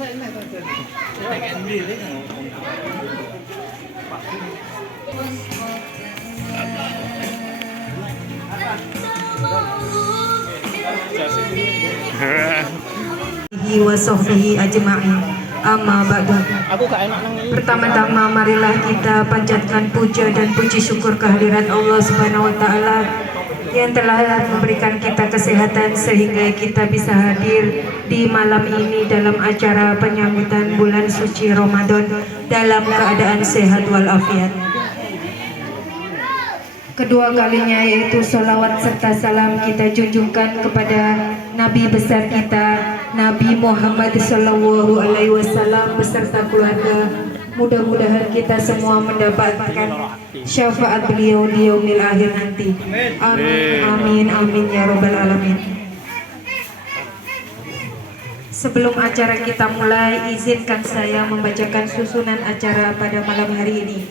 wa sahbihi ajma'in. Amma ba'du. Pertama-tama marilah kita panjatkan puja dan puji syukur kehadirat Allah Subhanahu wa taala yang telah memberikan kita kesehatan sehingga kita bisa hadir di malam ini dalam acara penyambutan bulan suci Ramadan dalam keadaan sehat walafiat. Kedua kalinya yaitu sholawat serta salam kita junjungkan kepada Nabi besar kita, Nabi Muhammad Sallallahu Alaihi Wasallam beserta keluarga. Mudah-mudahan kita semua mendapatkan syafaat beliau di yaumil akhir nanti. Amin, amin, amin ya robbal alamin. Sebelum acara kita mulai, izinkan saya membacakan susunan acara pada malam hari ini.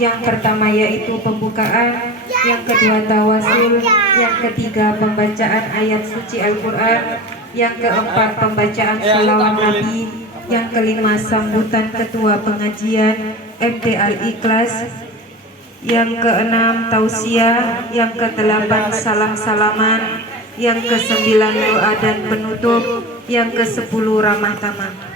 Yang pertama yaitu pembukaan, yang kedua tawasul, yang ketiga pembacaan ayat suci Al-Quran, yang keempat pembacaan sholawat Nabi, yang kelima sambutan ketua pengajian MT Al-Ikhlas, yang keenam tausiah, yang kedelapan salam-salaman, yang kesembilan doa dan penutup, yang kesepuluh ramah tamah.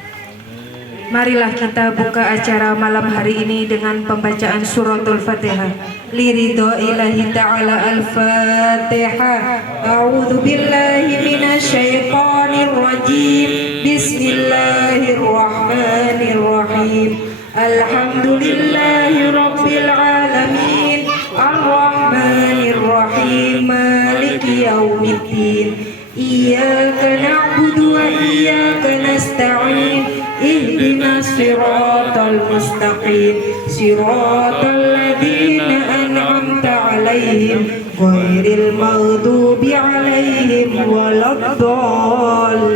Marilah kita buka acara malam hari ini dengan pembacaan suratul Fatihah. Liridho ilahi ta'ala al-Fatihah. A'udhu billahi minasyaitonir rajim. Bismillahirrahmanirrahim. Alhamdulillahi rabbil alamin. Ar-Rahmanirrahim. Maliki yaumiddin. Iyyaka na'budu wa iyyaka nasta'in. Ihdinas siratal mustaqim. Siratal ladzina an'amta 'alaihim ghairil maghdubi 'alaihim waladdallin.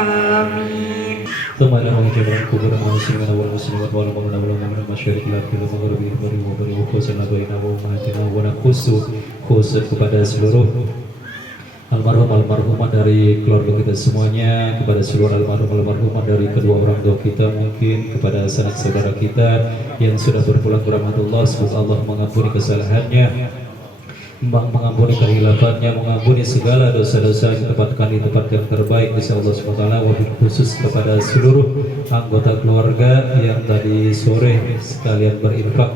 Amin. ثم لهم جميعا كبر المسلمين والمسلمات والمؤمنين والمؤمنات مشارق الارض والمغربين والمغربين khususnya doina wa umatina wa khusus kepada seluruh almarhumah dari keluarga kita semuanya, kepada seluruh almarhumah dari kedua orang tua kita, mungkin kepada sanak saudara kita yang sudah berpulang ke rahmatullah. Semoga Allah mengampuni kesalahannya, mengampuni kehilafannya, mengampuni segala dosa-dosa yang ditempatkan di tempat yang terbaik insya Allah SWT. Wabil khusus kepada seluruh anggota keluarga yang tadi sore sekalian berinfak,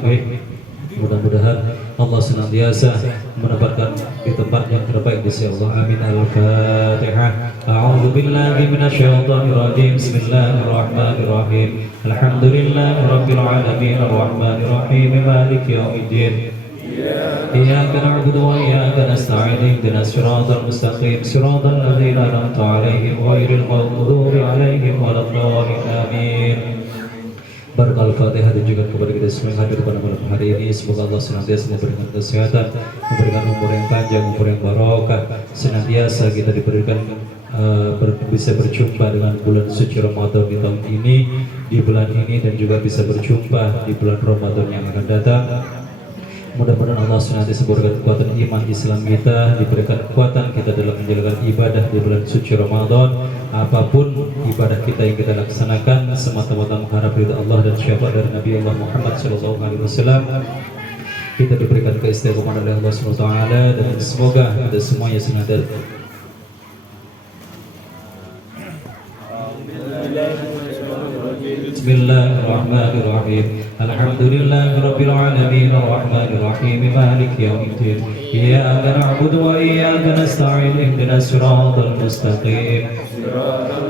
mudah-mudahan Allah senantiasa menempatkan di tempat yang terbaik insya Allah. Amin. Al-Fatihah. A'udzu billahi minasyaitonir rajim. Bismillahirrahmanirrahim. Alhamdulillahirabbil alamin arrahmanir rahim maliki yaumiddin. Iyyaka na'budu wa iyyaka nasta'in. Ihdinas siratal mustaqim. Siratal ladzina an'amta 'alaihim ghairil maghdubi 'alaihim waladdallin. Amin. Barakal Fatihah ditunjukkan kepada kita semua yang hadir pada malam hari ini. Semoga Allah senantiasa memberikan kesehatan, memberikan umur yang panjang, umur yang barokah. Senantiasa kita diberikan bisa berjumpa dengan bulan suci Ramadan di tahun ini, di bulan ini, dan juga bisa berjumpa di bulan Ramadan yang akan datang. Mudah-mudahan Allah senantiasa memberikan kekuatan iman Islam kita, diberikan kekuatan kita dalam menjalankan ibadah di bulan suci Ramadan. Apapun ibadah kita yang kita laksanakan semata-mata mengharap ridha Allah dan syafaat dari Nabi Allah Muhammad SAW. Kita diberikan keistiqomahan oleh Allah SWT, dan semoga kita semuanya senantiasa Bismillahirrahmanirrahim. Alhamdulillahirabbil alamin arrahmanir rahim maliki yaumiddin. Iyyaka na'budu wa iyyaka nasta'in. Ihdinas siratal mustaqim.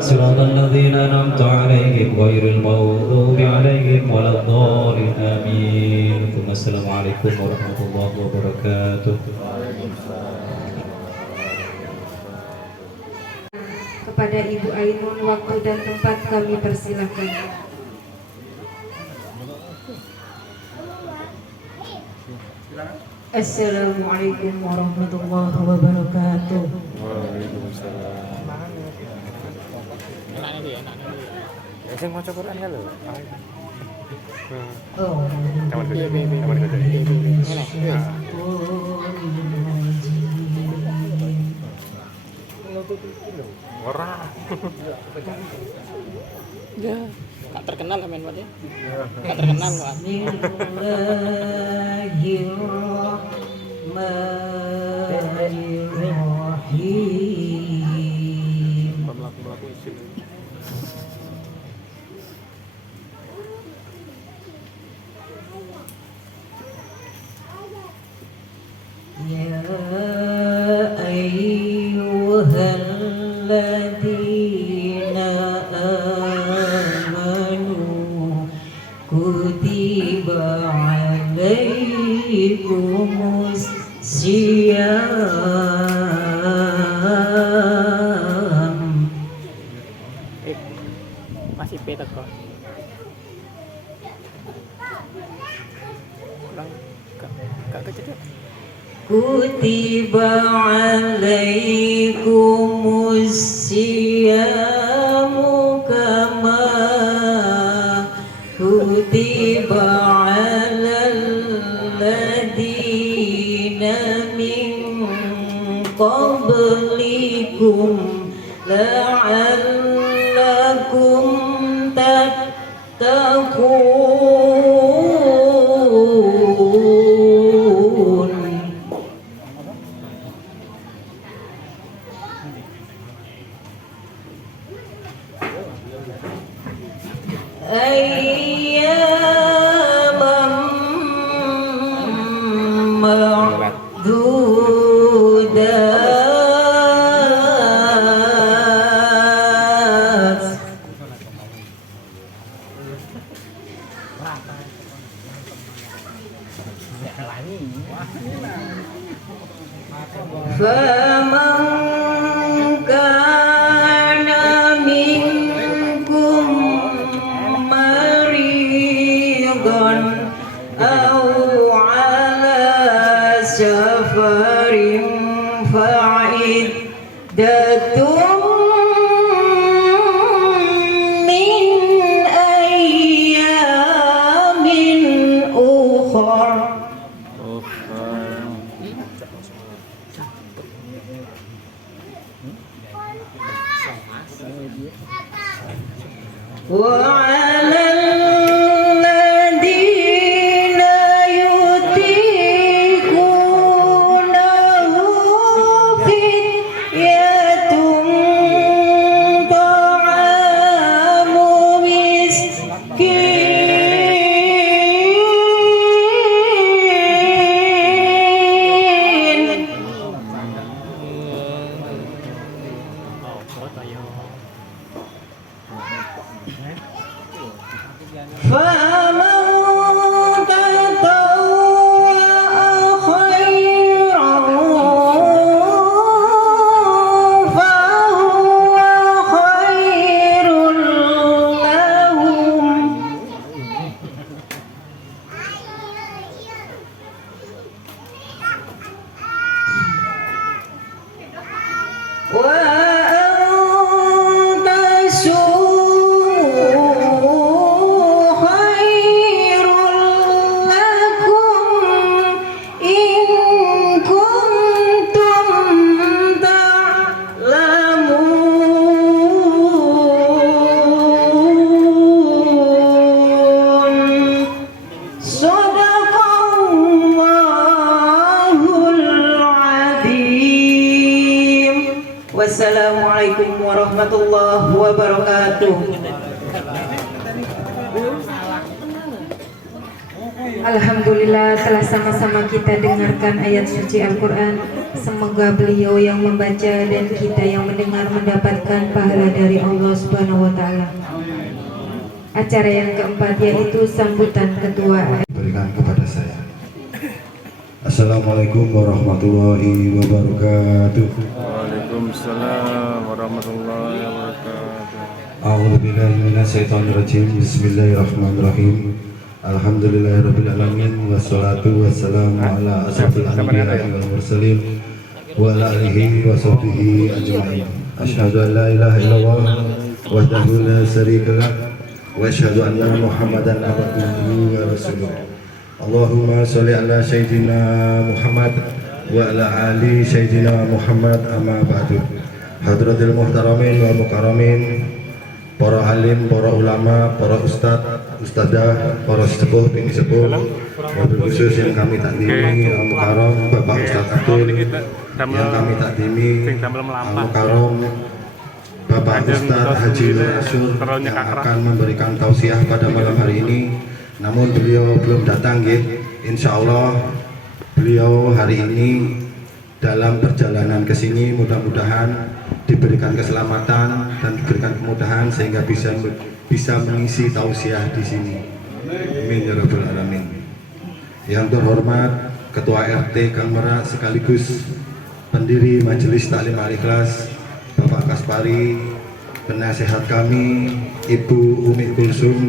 Siratal ladzina an'amta 'alaihim ghairil maghdubi 'alaihim waladdallin. Amin. Wassalamualaikum warahmatullahi wabarakatuh. Kepada Ibu Ainun, waktu dan tempat kami persilakan. Assalamualaikum warahmatullahi wabarakatuh. Waalaikumsalam. Sing maca Quran kan lho. Oh. Kamar kerja. Ora. Ya, gak terkenal lah main dia. Gak terkenal kok. Bismillahirrahmanirrahim. Melaku-melaku isin. Ya ayyuhalladzina amanu kutiba alaikumus siyam. Masih P teko. Ulang gak kecedek. Kutiba alaikumus siyamu kama kutiba alal ladina min qablikum la'allakum tattaqun. Ayyaman ma'dudat. Faman kana minkum maridan aw ala safarin fa'iddatun min ayyamin ukhra. وعلى الذين يطيقونه فدية طعام مسكين. فمن تطوع خيرا فهو خير لهم. وأن تصوموا خير لكم إن كنتم تعلمون. صدق Allahul Azim. Wassalamualaikum warahmatullahi wabarakatuh. Alhamdulillah telah sama-sama kita dengarkan ayat suci Al-Quran. Semoga beliau yang membaca dan kita yang mendengar mendapatkan pahala dari Allah Subhanahu wa Ta'ala. Acara yang keempat yaitu sambutan ketua. Berikan kepada saya. Assalamualaikum warahmatullahi wabarakatuh. Waalaikumsalam warahmatullahi wabarakatuh. A'udzubillahi minasyaitonirrajim. Bismillahirrahmanirrahim. Alhamdulillahirabbil alamin wassalatu wassalamu ala asrofil anbiya'i wal mursalin wa ala alihi wa sahbihi ajma'in. Asyhadu an la ilaha illallah wahdahu la syarika lah wa asyhadu anna Muhammadan abduhu wa rasuluh. Allahumma sholli ala sayyidina Muhammad wa ala ali sayyidina Muhammad amma ba'du. Hadratil muhtaramin wal mukarramin, para alim, para ulama, para ustadzah, para sepuh, bini sepuh, wabil khusus yang kami takdimi, Al-Mukarram Bapak Ustadz Abdul, yang kami takdimi, Al-Mukarram Bapak Ustadz Haji Nur Asyur yang akan memberikan tausiah pada malam hari ini. Namun beliau belum datang, insya Allah beliau hari ini dalam perjalanan ke sini mudah-mudahan diberikan keselamatan dan diberikan kemudahan sehingga bisa mengisi tausiah di sini. Amin ya rabbal alamin. Yang terhormat Ketua RT Kang Merak sekaligus pendiri Majelis Taklim Al-Ikhlas Bapak Kaspari, penasehat kami Ibu Umi Kulsum,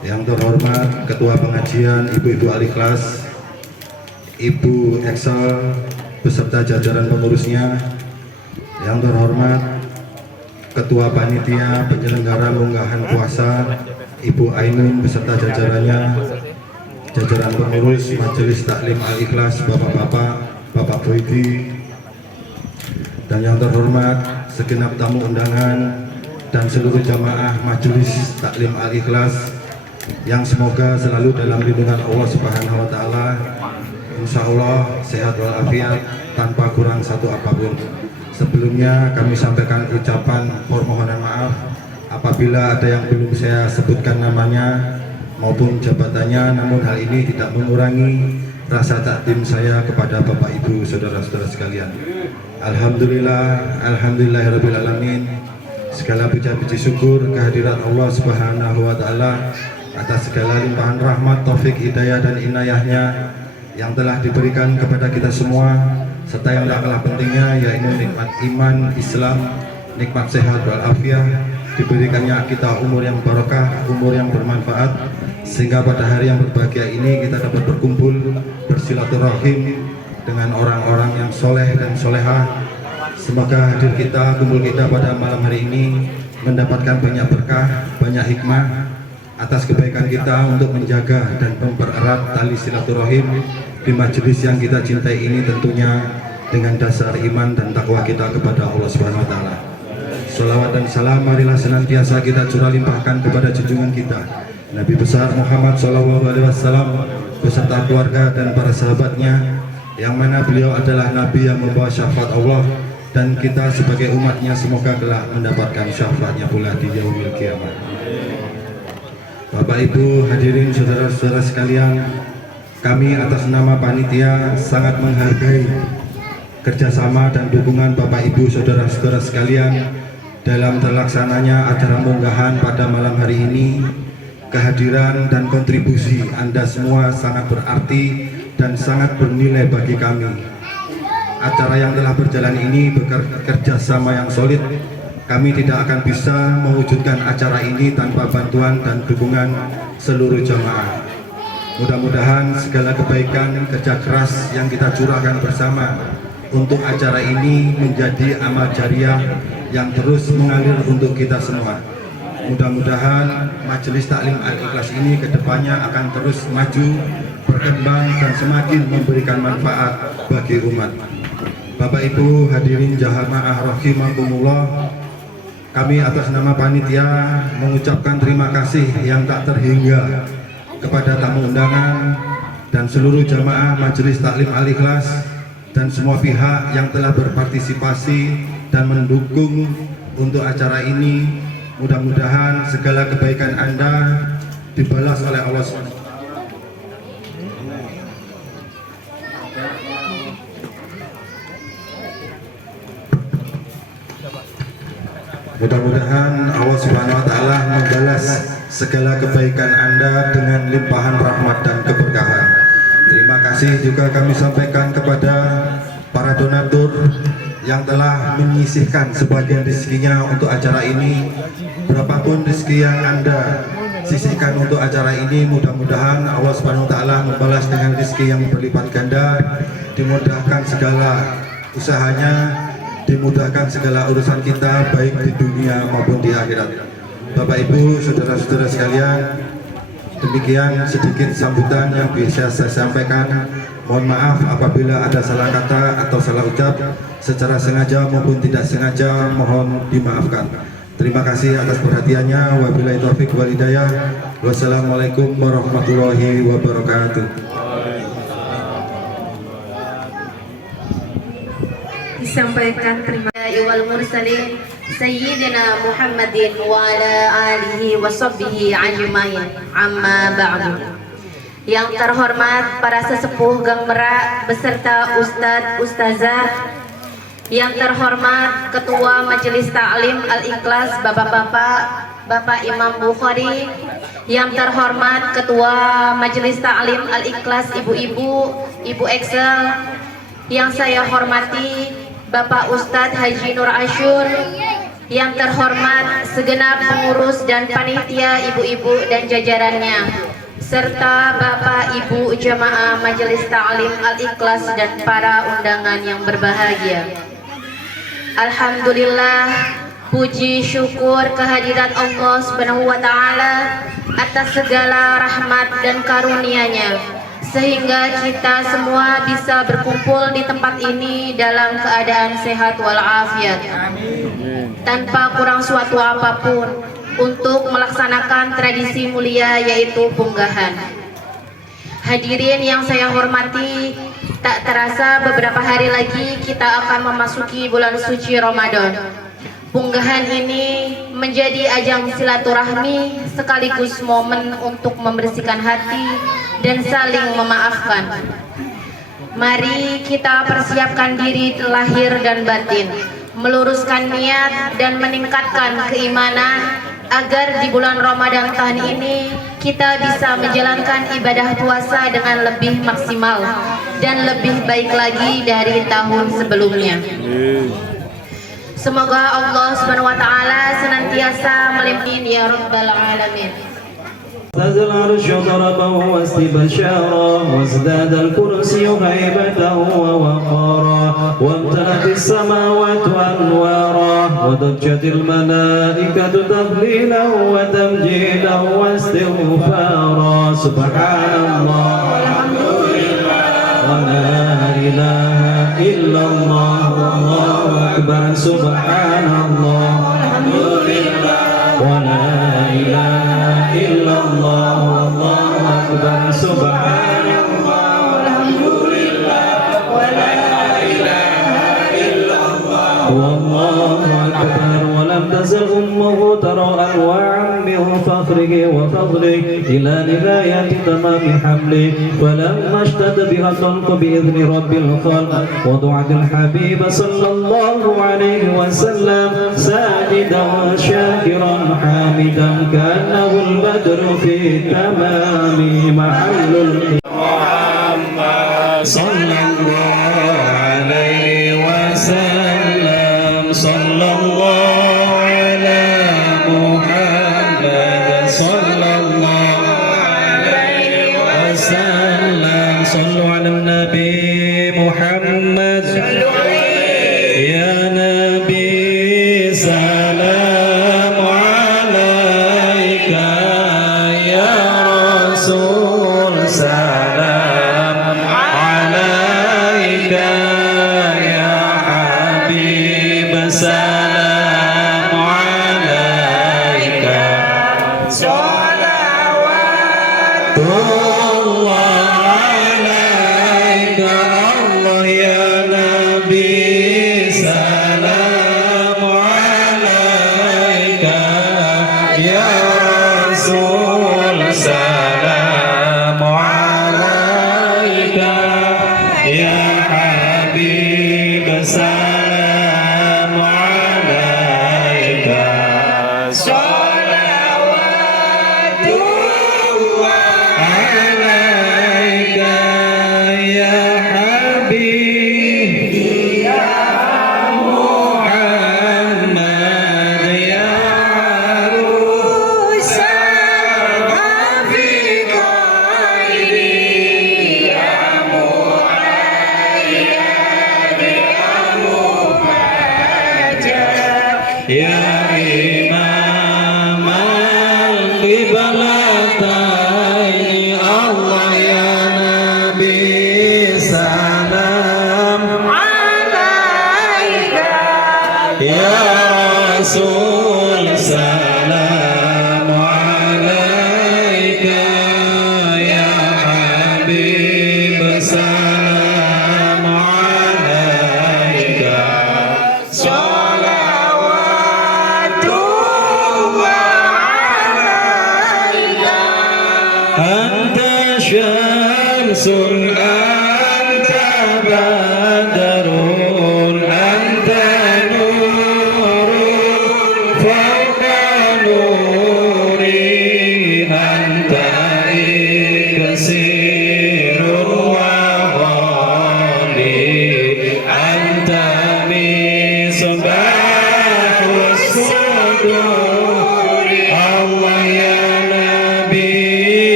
yang terhormat Ketua Pengajian Ibu-Ibu Al-Ikhlas, Ibu Excel beserta jajaran pengurusnya, yang terhormat Ketua Panitia Penyelenggara Munggahan Puasa Ibu Ainun beserta jajarannya, jajaran pengurus Majelis Taklim Al-Ikhlas Bapak-bapak, Bapak Boydi, dan yang terhormat segenap tamu undangan dan seluruh jamaah Majelis Taklim Al-Ikhlas yang semoga selalu dalam lindungan Allah Subhanahu wa taala, insya Allah sehat walafiat tanpa kurang satu apapun. Sebelumnya kami sampaikan ucapan permohonan maaf apabila ada yang belum saya sebutkan namanya maupun jabatannya, namun hal ini tidak mengurangi rasa takdim saya kepada Bapak Ibu saudara-saudara sekalian. Alhamdulillahirabbil alamin. Segala puji syukur kehadirat Allah Subhanahu wa taala atas segala limpahan rahmat, taufik, hidayah dan inayahnya yang telah diberikan kepada kita semua, serta yang tak kalah pentingnya yaitu nikmat iman, Islam, nikmat sehat walafiat, diberikannya kita umur yang barokah, umur yang bermanfaat, sehingga pada hari yang berbahagia ini kita dapat berkumpul bersilaturahim dengan orang-orang yang soleh dan solehah. Semoga hadir kita, kumpul kita pada malam hari ini mendapatkan banyak berkah, banyak hikmah atas kebaikan kita untuk menjaga dan mempererat tali silaturahim di majelis yang kita cintai ini, tentunya dengan dasar iman dan takwa kita kepada Allah Subhanahu wa taala. Salawat dan salam marilah senantiasa kita curah limpahkan kepada junjungan kita Nabi besar Muhammad SAW beserta keluarga dan para sahabatnya, yang mana beliau adalah Nabi yang membawa syafaat Allah, dan kita sebagai umatnya semoga kelak mendapatkan syafaatnya pula di yaumil kiamat. Bapak Ibu hadirin saudara-saudara sekalian, kami atas nama panitia sangat menghargai kerjasama dan dukungan Bapak Ibu saudara-saudara sekalian dalam terlaksananya acara munggahan pada malam hari ini. Kehadiran dan kontribusi Anda semua sangat berarti dan sangat bernilai bagi kami. Acara yang telah berjalan ini bekerja sama yang solid. Kami tidak akan bisa mewujudkan acara ini tanpa bantuan dan dukungan seluruh jamaah. Mudah-mudahan segala kebaikan, kerja keras yang kita curahkan bersama untuk acara ini menjadi amal jariah yang terus mengalir untuk kita semua. Mudah-mudahan Majelis Taklim Al-Ikhlas ini kedepannya akan terus maju, berkembang, dan semakin memberikan manfaat bagi umat. Bapak Ibu hadirin jamaah rahimakumullah, kami atas nama panitia mengucapkan terima kasih yang tak terhingga kepada tamu undangan dan seluruh jamaah Majelis Taklim Al-Ikhlas dan semua pihak yang telah berpartisipasi dan mendukung untuk acara ini. Mudah-mudahan segala kebaikan Anda dibalas oleh Allah SWT. Mudah-mudahan Allah Subhanahu wa taala membalas segala kebaikan Anda dengan limpahan rahmat dan keberkahan. Terima kasih juga kami sampaikan kepada para donatur yang telah menyisihkan sebagian rezekinya untuk acara ini. Berapapun rezeki yang Anda sisihkan untuk acara ini, mudah-mudahan Allah Subhanahu wa taala membalas dengan rezeki yang berlipat ganda, dimudahkan segala usahanya, dimudahkan segala urusan kita baik di dunia maupun di akhirat. Bapak Ibu, saudara-saudara sekalian, demikian sedikit sambutan yang bisa saya sampaikan. Mohon maaf apabila ada salah kata atau salah ucap secara sengaja maupun tidak sengaja, mohon dimaafkan. Terima kasih atas perhatiannya. Wabillahi taufik wal hidayah. Wassalamualaikum warahmatullahi wabarakatuh. Disampaikan terima wal mursalin Sayyidina Muhammadin wa ala alihi wa sahbihi ajmain, amma ba'du. Yang terhormat para sesepuh Gang Merak beserta Ustadz Ustazah, yang terhormat Ketua Majelis Ta'lim Al-Ikhlas Bapak-bapak, Bapak Imam Bukhari, yang terhormat Ketua Majelis Ta'lim Al-Ikhlas Ibu-ibu, Ibu Excel, yang saya hormati Bapak Ustadz Haji Nur Asyur, yang terhormat segenap pengurus dan panitia ibu-ibu dan jajarannya, serta Bapak Ibu jamaah Majelis Ta'lim Al-Ikhlas dan para undangan yang berbahagia. Alhamdulillah, puji syukur kehadirat Allah Subhanahu wa taala atas segala rahmat dan karunia-Nya, sehingga kita semua bisa berkumpul di tempat ini dalam keadaan sehat walafiat, tanpa kurang suatu apapun, untuk melaksanakan tradisi mulia yaitu punggahan. Hadirin yang saya hormati, tak terasa beberapa hari lagi kita akan memasuki bulan suci Ramadan. Punggahan ini menjadi ajang silaturahmi sekaligus momen untuk membersihkan hati dan saling memaafkan. Mari kita persiapkan diri lahir dan batin, meluruskan niat dan meningkatkan keimanan, agar di bulan Ramadan tahun ini kita bisa menjalankan ibadah puasa dengan lebih maksimal dan lebih baik lagi dari tahun sebelumnya. Semoga Allah Subhanahu wa taala senantiasa melimpahkan ya rabbal alamin. اهتز العرش ضربه واستبشارا وازداد الكرسي هيبته ووقارا وامتلأت السماوات أنوارا وضجت الملائكة تهليلا وتمجيدا واستغفارا سبحان الله والحمد لله ولا إله إلا الله والله أكبر سبحان الله والحمد لله ولا إله إلا الله والله أكبر سبحان الله والحمد لله ولا إله إلا الله والله أكبر. ولم تزل أمه ترى أنواعا من فخره وفضله إلى نهاية تمام حمله، فلما اشتد بها الخلق بإذن رب الخلق وضعت الحبيب صلى الله عليه وسلم ساجدا شاكرا حامدا كأنه البدر في تمام محل محمد صلى الله عليه وسلم صلى الله على محمد صلى الله عليه وسلم صلوا على النبي محمد يا نبي سلام عليك يا رسول سلام عليك يا حبيب سلام عليك صلوات الله عليك الله يا نبي سلام عليك يا رسول سلام عليك يا حبيب سلام عليك صلوات الله عليك يا حبيبي يا محمد يا عروس الحبيب يا مؤيد يا ممجد يا إمام القبلتين الله يا نبي سلام عليك يا رسول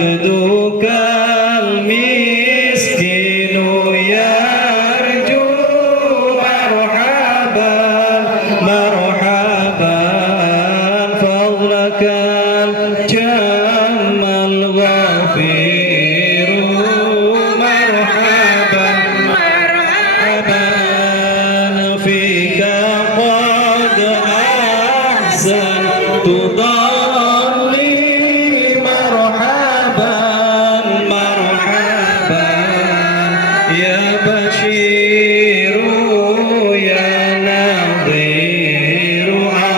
عبدك المسكين يرجو مرحبا مرحبا فضلك الجم الغفير مرحبا مرحبا فيك قد أحسنت ضالي مرحبا مرحبا يا بشير يا نظير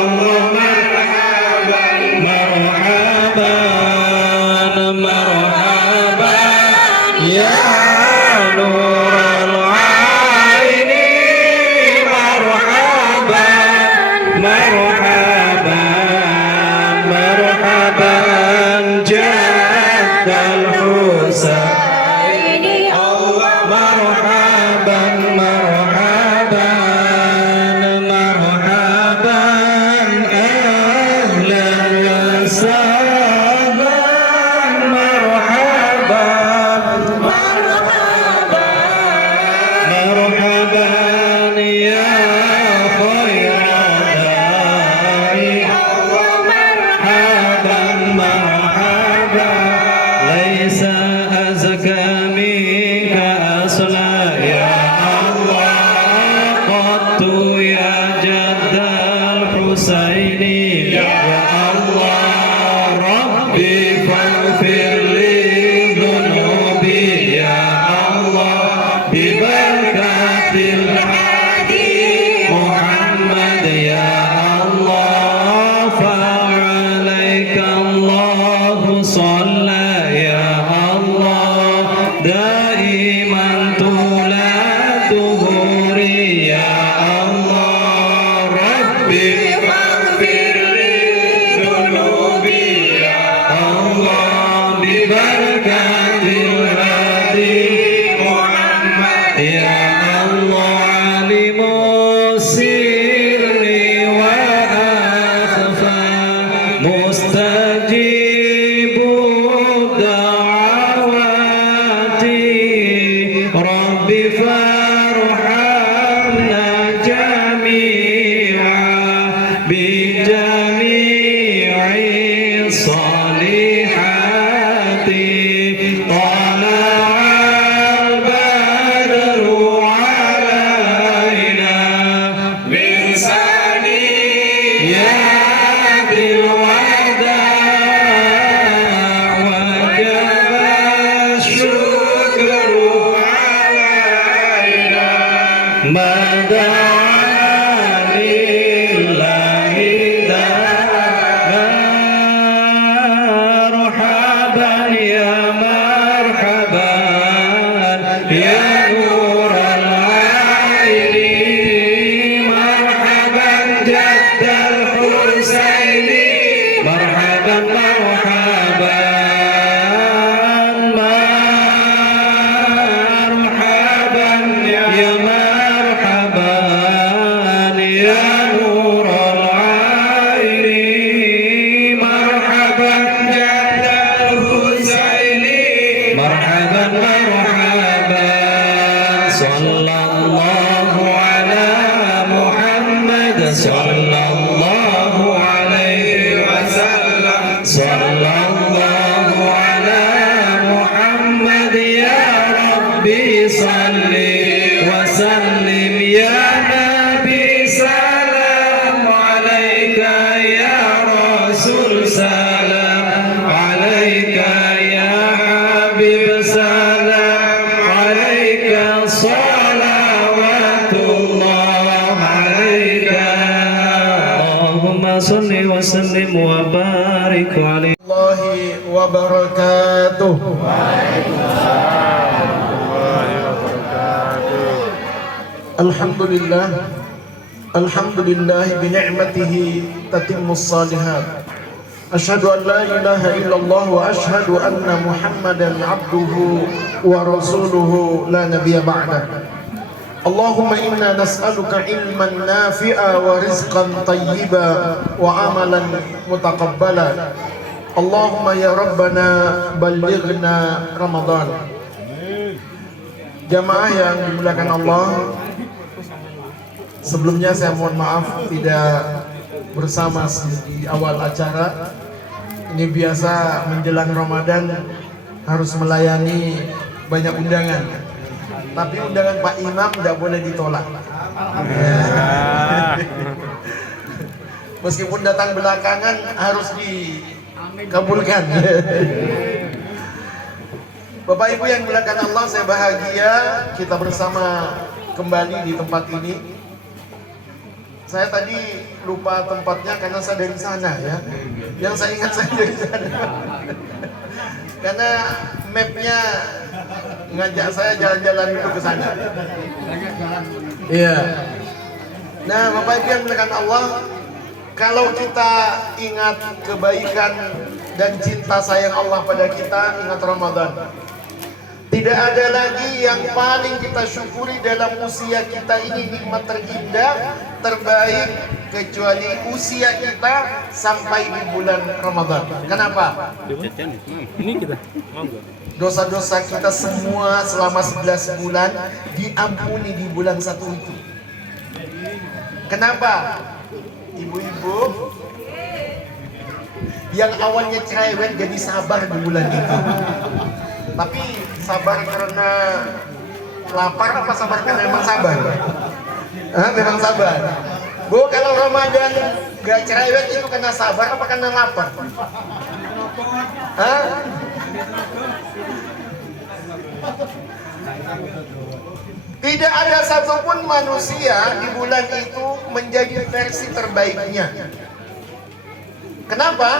الله مرحبا مرحبا مرحبا يا نور العين مرحبا مرحبا مرحبا جد الحسين الله مرحبا مرحبا مرحبا أهلا وسهلا مرحبا مرحبا مرحبا يا خير داعي مرحبا مرحبا ليس أزكى منك أصلا يا الله قدت يا جد الحسين يا الله ربي فاغفر لي ذنوبي يا الله ببركة الهادي محمد يا الله فعليك الله صلى يا الله دائما طول الدهور يا الله ربي فاغفر لي ذنوبي يا الله ببركة الهادي محمد يا الله علم السر وأخفى مستجيب الدعوات ربي فارحمنا جميعا بجميع الصالحات طلع البدر علينا من ثنيات الوداع وجب الشكر علينا ما دعا لله داعا مرحبا يا مرحبا يا نور العين مرحبا جد الحسين مرحبا مرحبا مرحبا يا مرحبا يا نور العين مرحبا جد الحسين مرحبا مرحبا صلى الله على محمد صلى الله عليه وسلم صلى الله على محمد يا ربي صل وسلم يا نبي سلام عليك يا رسول سلام عليك يا حبيب سلام عليك صلوات الله عليك اللهم صل وسلم وبارك عليه الله وبركاته. Alhamdulillah, alhamdulillah bini'matihi tatimmus salihat. Asyhadu an la ilaha illallah wa asyhadu anna Muhammadan abduhu wa rasuluhu la nabiyya ba'dah. Allahumma inna nas'aluka ilman nafi'a wa rizqan tayyiba wa amalan mutaqabbala. Allahumma ya Rabbana ballighna Ramadan. Jamaah yang dimuliakan Allah, sebelumnya saya mohon maaf tidak bersama di awal acara. Ini biasa menjelang Ramadan harus melayani banyak undangan, tapi undangan Pak Imam tidak boleh ditolak. Meskipun datang belakangan harus dikabulkan. Bapak Ibu yang dimuliakan Allah, saya bahagia kita bersama kembali di tempat ini. Saya tadi lupa tempatnya karena saya dari sana ya. Yang saya ingat saya dari sana. Karena mapnya ngajak saya jalan-jalan dulu ke sana. Iya. Nah, Bapak Ibu yang dimuliakan Allah, kalau kita ingat kebaikan dan cinta sayang Allah pada kita, ingat Ramadan. Tidak ada lagi yang paling kita syukuri dalam usia kita ini nikmat terindah, terbaik, kecuali usia kita sampai di bulan Ramadan. Kenapa? Ini kita. Dosa-dosa kita semua selama 11 bulan diampuni di bulan satu itu. Kenapa? Ibu-ibu yang awalnya cerewet jadi sabar di bulan itu. Tapi sabar karena lapar apa sabar karena memang sabar? Memang sabar. Bu, kalau Ramadan gak cerewet itu karena sabar apa karena lapar? Tidak ada satupun manusia di bulan itu menjadi versi terbaiknya. Kenapa?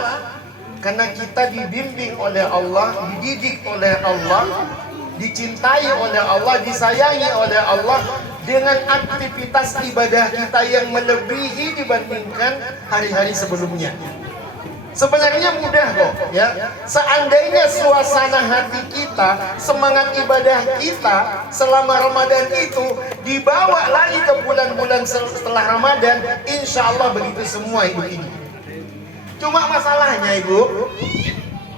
Karena kita dibimbing oleh Allah, dididik oleh Allah, dicintai oleh Allah, disayangi oleh Allah dengan aktivitas ibadah kita yang melebihi dibandingkan hari-hari sebelumnya. Sebenarnya mudah kok ya. Seandainya suasana hati kita, semangat ibadah kita selama Ramadan itu dibawa lagi ke bulan-bulan setelah Ramadan, insya Allah begitu semua hidup ini. Cuma masalahnya Ibu,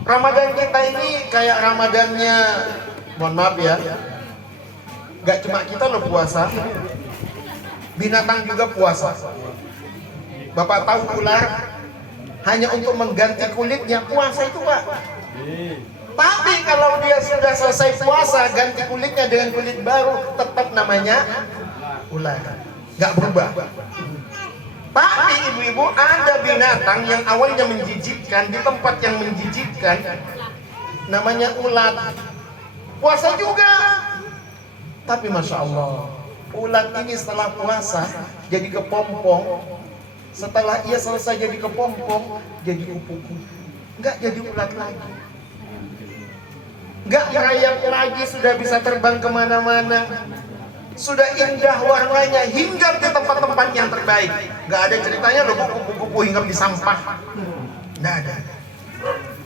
Ramadan kita ini kayak Ramadannya, mohon maaf ya, gak cuma kita loh puasa, binatang juga puasa. Bapak tahu ular hanya untuk mengganti kulitnya puasa itu Pak. Tapi kalau dia sudah selesai puasa, ganti kulitnya dengan kulit baru, tetap namanya ular, gak berubah. Tapi ibu-ibu, ada binatang yang awalnya menjijikkan di tempat yang menjijikkan, namanya ulat. Puasa juga. Tapi Masya Allah, ulat ini setelah puasa jadi kepompong. Setelah ia selesai jadi kepompong, jadi kupu-kupu. Enggak jadi ulat lagi. Enggak merayap lagi, sudah bisa terbang kemana-mana. Sudah indah warnanya, hinggap di tempat-tempat yang terbaik. Gak ada ceritanya loh kupu-kupu hinggap di sampah. Nggak ada.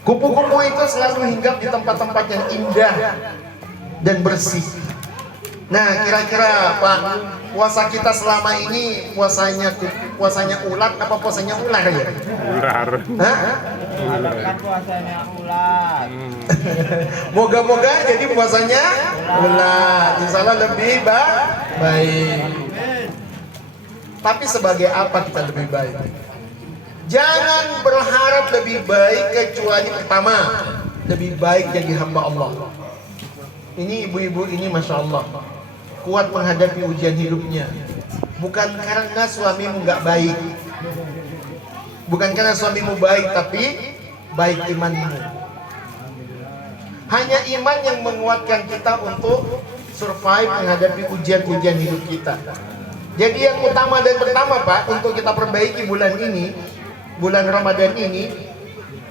Kupu-kupu itu selalu hinggap di tempat-tempat yang indah dan bersih. Nah, kira-kira Pak, puasa kita selama ini puasanya ulat apa puasanya ular ya? Ular. Puasanya ulat. Moga-moga jadi puasanya ulat. Insya Allah lebih baik. Tapi sebagai apa kita lebih baik? Jangan berharap lebih baik kecuali pertama, lebih baik jadi hamba Allah. Ini ibu-ibu ini Masya Allah kuat menghadapi ujian hidupnya. Bukan karena suamimu nggak baik, bukan karena suamimu baik, tapi baik imanmu. Hanya iman yang menguatkan kita untuk survive menghadapi ujian-ujian hidup kita. Jadi yang utama dan pertama Pak, untuk kita perbaiki bulan ini, bulan Ramadan ini,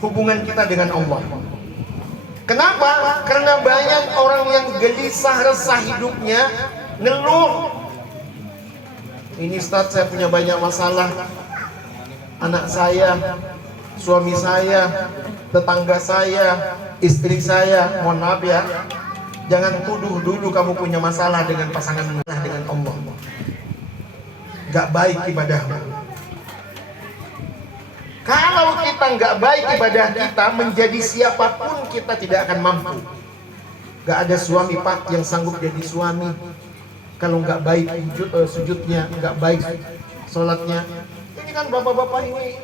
hubungan kita dengan Allah. Kenapa? Karena banyak orang yang gelisah resah hidupnya, ngeluh. Ini Ustaz, saya punya banyak masalah. Anak saya, suami saya, tetangga saya, istri saya. Mohon maaf ya, jangan tuduh dulu kamu punya masalah dengan pasanganmu, dengan Allah. Gak baik ibadahmu. Kalau kita nggak baik ibadah kita, menjadi siapapun kita tidak akan mampu. Gak ada suami Pak yang sanggup jadi suami kalau nggak baik sujudnya, nggak baik sholatnya. Ini kan bapak-bapak ini,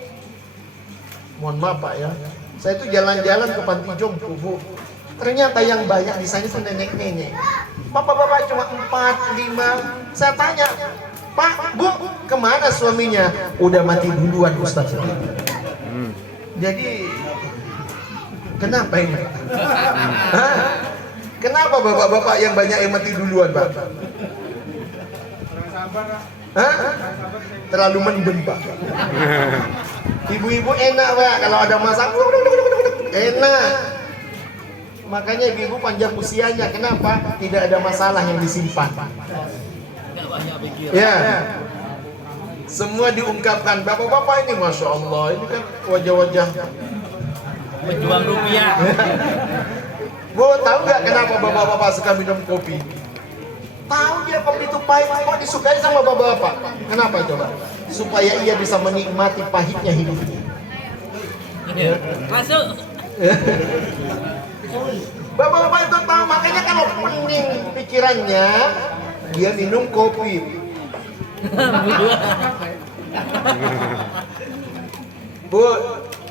mohon maaf Pak ya, saya itu jalan-jalan ke panti jompo Bu, ternyata yang banyak di sana itu nenek-nenek. Bapak-bapak cuma 4, 5. Saya tanya, Pak, Bu, kemana suaminya? Udah mati duluan Ustaz. Jadi kenapa ini? Hah? Kenapa bapak-bapak yang banyak yang mati duluan, Pak? Hah? Terlalu mendem, Pak. Ibu-ibu enak, Pak, kalau ada masalah enak. Makanya ibu-ibu panjang usianya. Kenapa? Tidak ada masalah yang disimpan. Ya. Semua diungkapkan. Bapak-bapak ini Masya Allah, ini kan wajah-wajah Pejuang rupiah. Bu, tahu nggak kenapa bapak-bapak suka minum kopi? Tahu dia kopi itu pahit, kok disukai sama bapak-bapak? Kenapa coba? Supaya ia bisa menikmati pahitnya hidup. Masuk. Bapak-bapak itu tahu, makanya kalau pening pikirannya, dia minum kopi. Bu,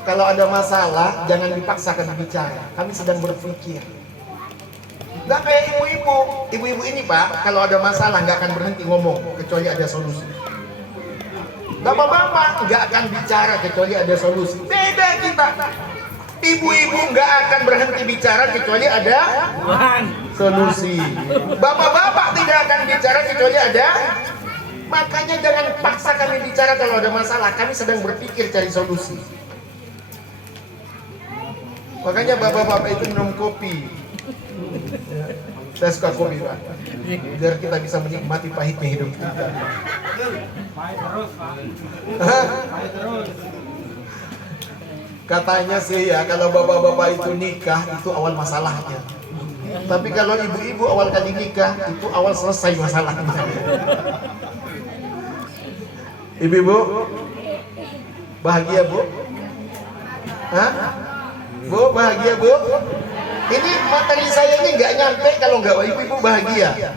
kalau ada masalah, jangan dipaksakan bicara. Kami sedang berpikir. Nggak kayak ibu-ibu. Ibu-ibu ini Pak, kalau ada masalah nggak akan berhenti ngomong kecuali ada solusi. Bapak-bapak nggak akan bicara kecuali ada solusi. Beda kita. Ibu-ibu nggak akan berhenti bicara kecuali ada solusi. Bapak-bapak tidak akan bicara kecuali ada. Makanya jangan paksa kami bicara kalau ada masalah. Kami sedang berpikir cari solusi. Makanya bapak-bapak itu minum kopi. Saya suka kopi Pak, biar kita bisa menikmati pahitnya hidup kita. Katanya sih ya, kalau bapak-bapak itu nikah itu awal masalahnya. Tapi kalau ibu-ibu awal kali nikah itu awal selesai masalahnya. Ibu-ibu bahagia Bu? Hah? Bu bahagia Bu? Ini materi saya ini nggak nyampe kalau nggak ibu-ibu bahagia.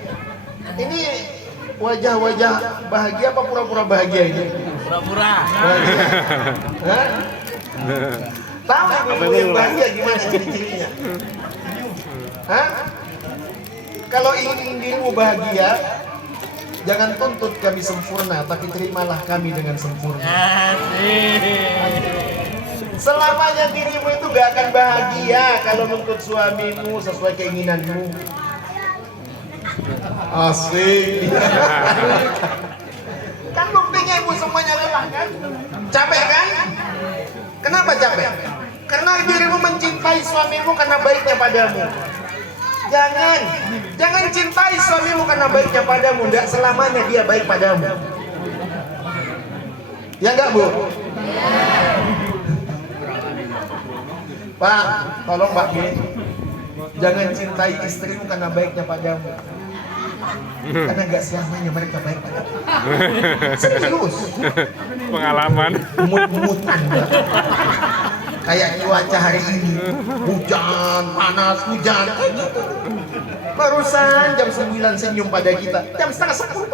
Ini wajah-wajah bahagia apa pura-pura bahagia ini? Pura-pura. Bahagia. Hah? Tahu ibu-ibu yang bahagia gimana ciri-cirinya? Hah? Kalau ingin dirimu bahagia, jangan tuntut kami sempurna, tapi terimalah kami dengan sempurna. Selamanya dirimu itu gak akan bahagia kalau nuntut suamimu sesuai keinginanmu. Asik. Kan buktinya ibu semuanya lelah kan? Capek kan? Kenapa capek? Karena dirimu mencintai suamimu karena baiknya padamu. Jangan cintai suamimu karena baiknya padamu. Tidak selamanya dia baik padamu. Ya enggak Bu? Pak, tolong Pak B, jangan cintai istrimu karena baiknya padamu. Karena nggak selamanya mereka baik padamu. Serius. Pengalaman. Mut-mutan. Kayak cuaca hari ini, hujan, panas, hujan. Barusan jam 9 senyum pada kita, jam setengah 10.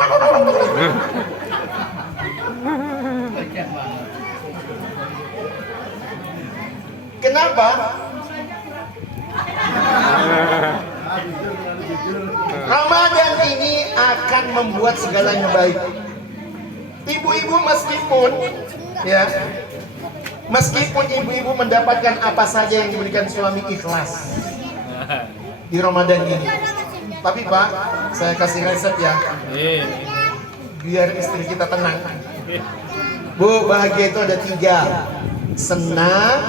Kenapa? Ramadan ini akan membuat segalanya baik. Ibu-ibu meskipun ibu-ibu mendapatkan apa saja yang diberikan suami ikhlas di Ramadan ini. Tapi Pak, saya kasih resep ya, biar istri kita tenang. Bu, bahagia itu ada 3: senang,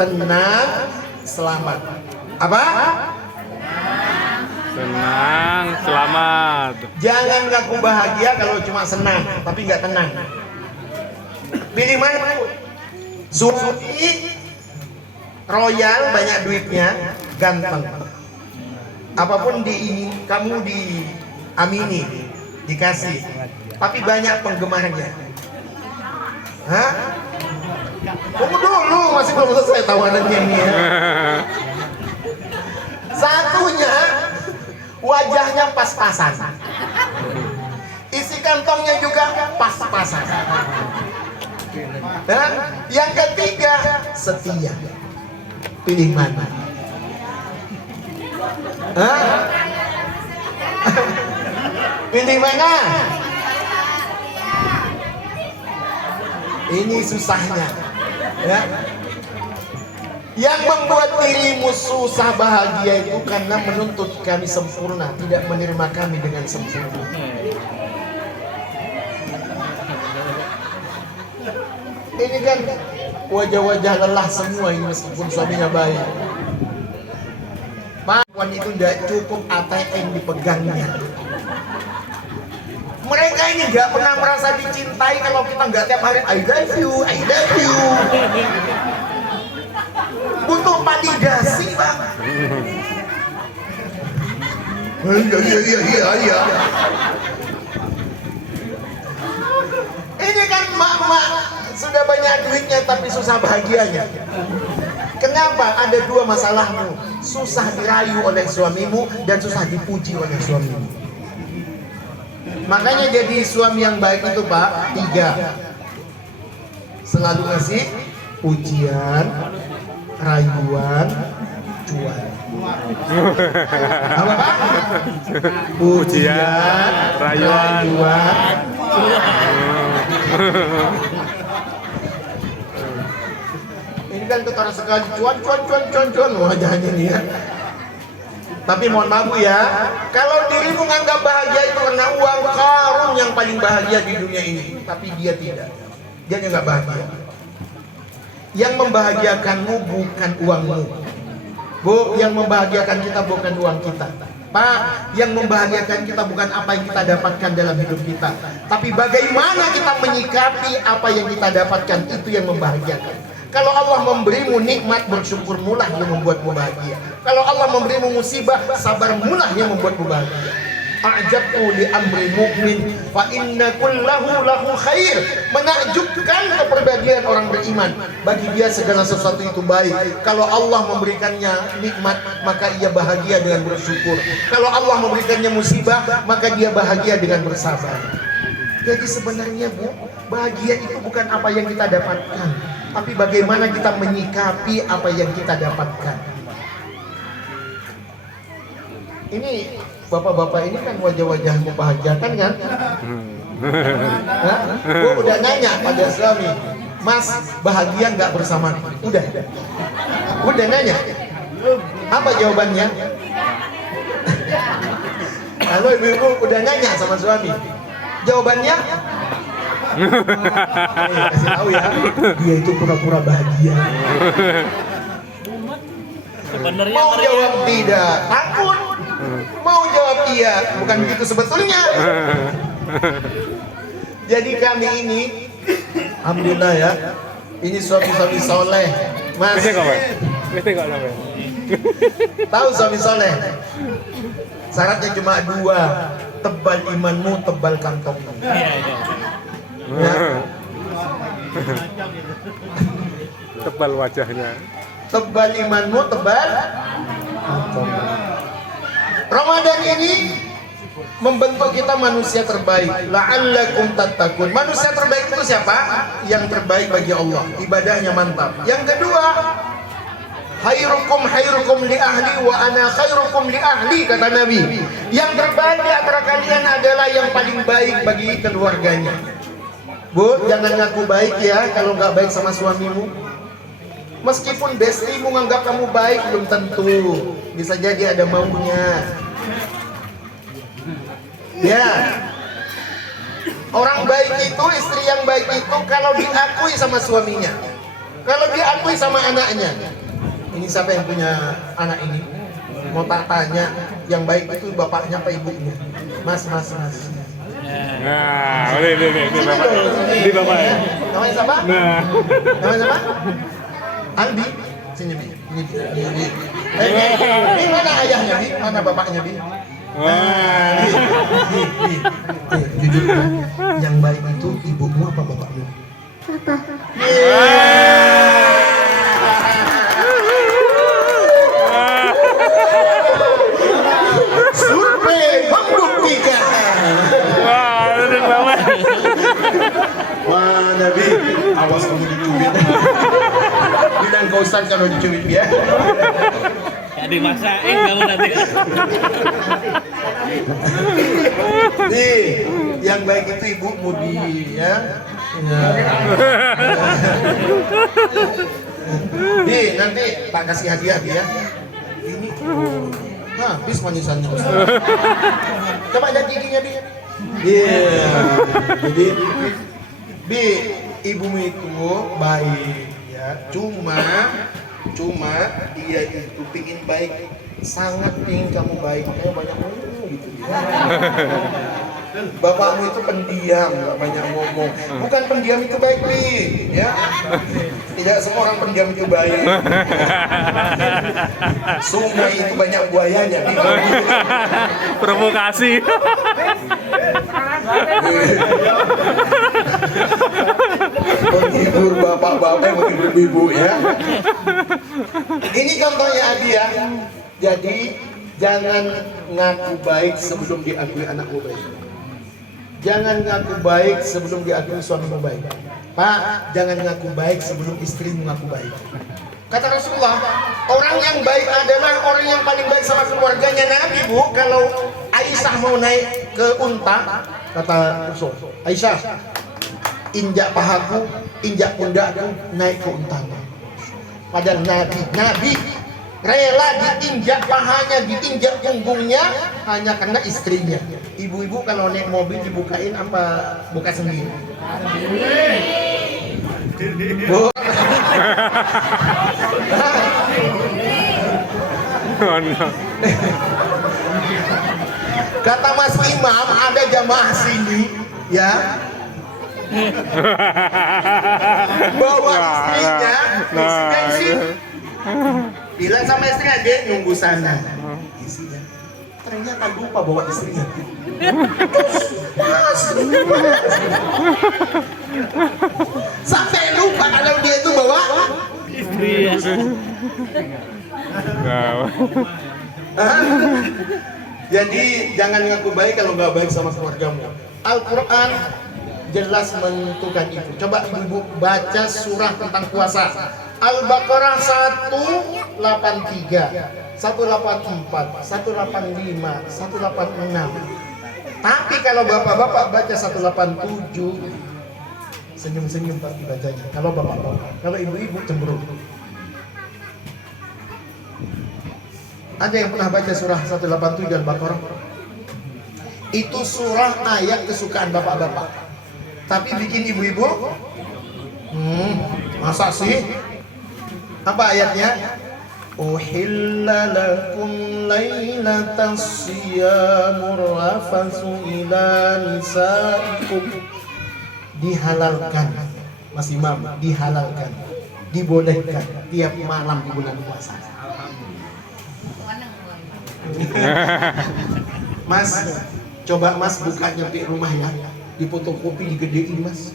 tenang, selamat. Apa? Senang, selamat. Jangan ngaku bahagia kalau cuma senang, tapi nggak tenang. Pilih mana? Suami royal, banyak duitnya, ganteng. Apapun kamu diamini, dikasih, tapi banyak penggemarnya. Hah? Tunggu dulu, masih belum selesai tawanannya nih ya. Satunya wajahnya pas-pasan. Isi kantongnya juga pas-pasan. Dan yang ketiga setia. Pilih mana? Hah? Pilih mana? Ini susahnya, ya. Yang membuat dirimu susah bahagia itu karena menuntut kami sempurna, tidak menerima kami dengan sempurna. Ini kan wajah-wajah lelah semua ini meskipun suaminya baik. Perempuan itu tidak cukup ATM dipegangnya. Mereka ini nggak pernah merasa dicintai kalau kita nggak tiap hari I love you, I love you. Butuh validasi, Bang. Iya. Ini kan mak-mak sudah banyak duitnya tapi susah bahagianya. Kenapa? Ada dua masalahmu. Susah dirayu oleh suamimu dan susah dipuji oleh suamimu. Makanya jadi suami yang baik itu Pak, 3. Selalu ngasih pujian, rayuan, cuan. Apa Pak? Pujian, rayuan, ini kan ketara sekali cuan wajahnya nih ya. Tapi mohon maaf Bu ya, kalau dirimu menganggap bahagia itu karena uang, karung yang paling bahagia di dunia ini. Tapi dia tidak, dia nggak bahagia. Yang membahagiakanmu bukan uangmu, Bu. Yang membahagiakan kita bukan uang kita, Pak. Yang membahagiakan kita bukan apa yang kita dapatkan dalam hidup kita, tapi bagaimana kita menyikapi apa yang kita dapatkan, itu yang membahagiakan. Kalau Allah memberimu nikmat, bersyukur mulah yang membuatmu bahagia. Kalau Allah memberimu musibah, sabar mulah yang membuatmu bahagia. A'jabtu li amri mu'min fa inna kullahu lahu khair. Menakjubkan kepribadian orang beriman, bagi dia segala sesuatu itu baik. Kalau Allah memberikannya nikmat, maka ia bahagia dengan bersyukur. Kalau Allah memberikannya musibah, maka dia bahagia dengan bersabar. Jadi sebenarnya Bu, bahagia itu bukan apa yang kita dapatkan, tapi bagaimana kita menyikapi apa yang kita dapatkan. Ini bapak-bapak ini kan wajah-wajah membahagiakan kan? Gue udah nanya pada suami, Mas bahagia nggak bersama? Udah nanya. Apa jawabannya? Halo ibu-ibu, udah nanya sama suami. Jawabannya? Kasih tahu ya, dia itu pura-pura bahagia. Mau jawab tidak, takut. Mau jawab iya, bukan begitu sebetulnya. Jadi kami ini, alhamdulillah ya, ini suami-suami soleh. Mas, tahu suami soleh? Syaratnya cuma 2, tebal imanmu, tebal kantongmu. Ya. Tebal wajahnya. Tebal imanmu, tebal kantongmu. Ramadan ini membentuk kita manusia terbaik. La'allakum tattaqun. Manusia terbaik itu siapa? Yang terbaik bagi Allah, ibadahnya mantap. Yang kedua, khairukum li ahli wa ana khairukum li ahli, kata Nabi. Yang terbaik di antara kalian adalah yang paling baik bagi keluarganya. Bu, jangan ngaku baik ya kalau nggak baik sama suamimu. Meskipun bestimu menganggap kamu baik, belum tentu. Bisa jadi ada maunya. Ya. Orang baik itu, istri yang baik itu kalau diakui sama suaminya, kalau diakui sama anaknya. Ini siapa yang punya anak ini? Mau tanya, yang baik itu bapaknya apa ibunya? Mas. Nah, ini bapak. Ini bapak ya. Namanya siapa? Nah. Namanya siapa? Albi. Sini Bi. Ini mana ayahnya Bi? Mana bapaknya Bi? Bi. Jujur Bi. Yang baik itu ibumu apa bapakmu? Papa. Yeah. pesan kalau cuy ya. Ya dimaksain kamu nanti. Nih, yang baik itu Ibu Mudi ya. Nih, nanti tak kasih hadiah dia. Ini habis manisannya. Coba lihat giginya Bi. Iya. Jadi Bi, ibumu itu baik ya. Cuma dia itu pingin baik, sangat pingin kamu baik, makanya banyak ngomong gitu. Bapakmu itu pendiam, nggak banyak ngomong. Bukan pendiam itu baik nih, ya. Tidak semua orang pendiam itu baik. Sungai itu banyak buayanya. Provokasi. Menghibur bapak-bapak, menghibur ibu ya. Ini contohnya Adi ya. Jadi jangan ngaku baik sebelum diakui anakmu baik. Jangan ngaku baik sebelum diakui suamimu baik. Pak, jangan ngaku baik sebelum istrimu ngaku baik. Kata Rasulullah, orang yang baik adalah orang yang paling baik sama keluarganya. Nabi Bu, kalau Aisyah mau naik ke unta, kata Rasul, Aisyah, injak pahaku, injak pundakku, naik ke unta. Padahal Nabi rela diinjak pahanya, diinjak punggungnya hanya karena istrinya. Ibu-ibu kalau naik mobil dibukain apa buka sendiri? Bu. Oh, no. Kata Mas Imam, ada jamaah sini ya, bawa istrinya, bilang sama istrinya, dia nunggu sana. Isinya, ternyata lupa bawa istrinya. Pas. Sampai lupa kalau dia itu bawa Istri ya. Jadi jangan ngaku baik kalau nggak baik sama keluargamu. Al-Quran jelas menentukan itu. Coba ibu baca surah tentang puasa. Al-Baqarah 183, 184, 185, 186. Tapi kalau bapak-bapak baca 187, senyum-senyum pasti bacanya. Kalau bapak-bapak, kalau ibu-ibu cemberut. Ada yang pernah baca surah 187 Al-Baqarah? Itu surah ayat kesukaan bapak-bapak. Tapi bikin ibu-ibu, masa sih? Apa ayatnya? Uhilla lakum laylatas siyamur rafasu ila nisaikum. Dihalalkan, Mas Imam, dihalalkan, dibolehkan tiap malam di bulan puasa. Mas, coba Mas buka nyampe rumah ya, di fotokopi digedein Mas,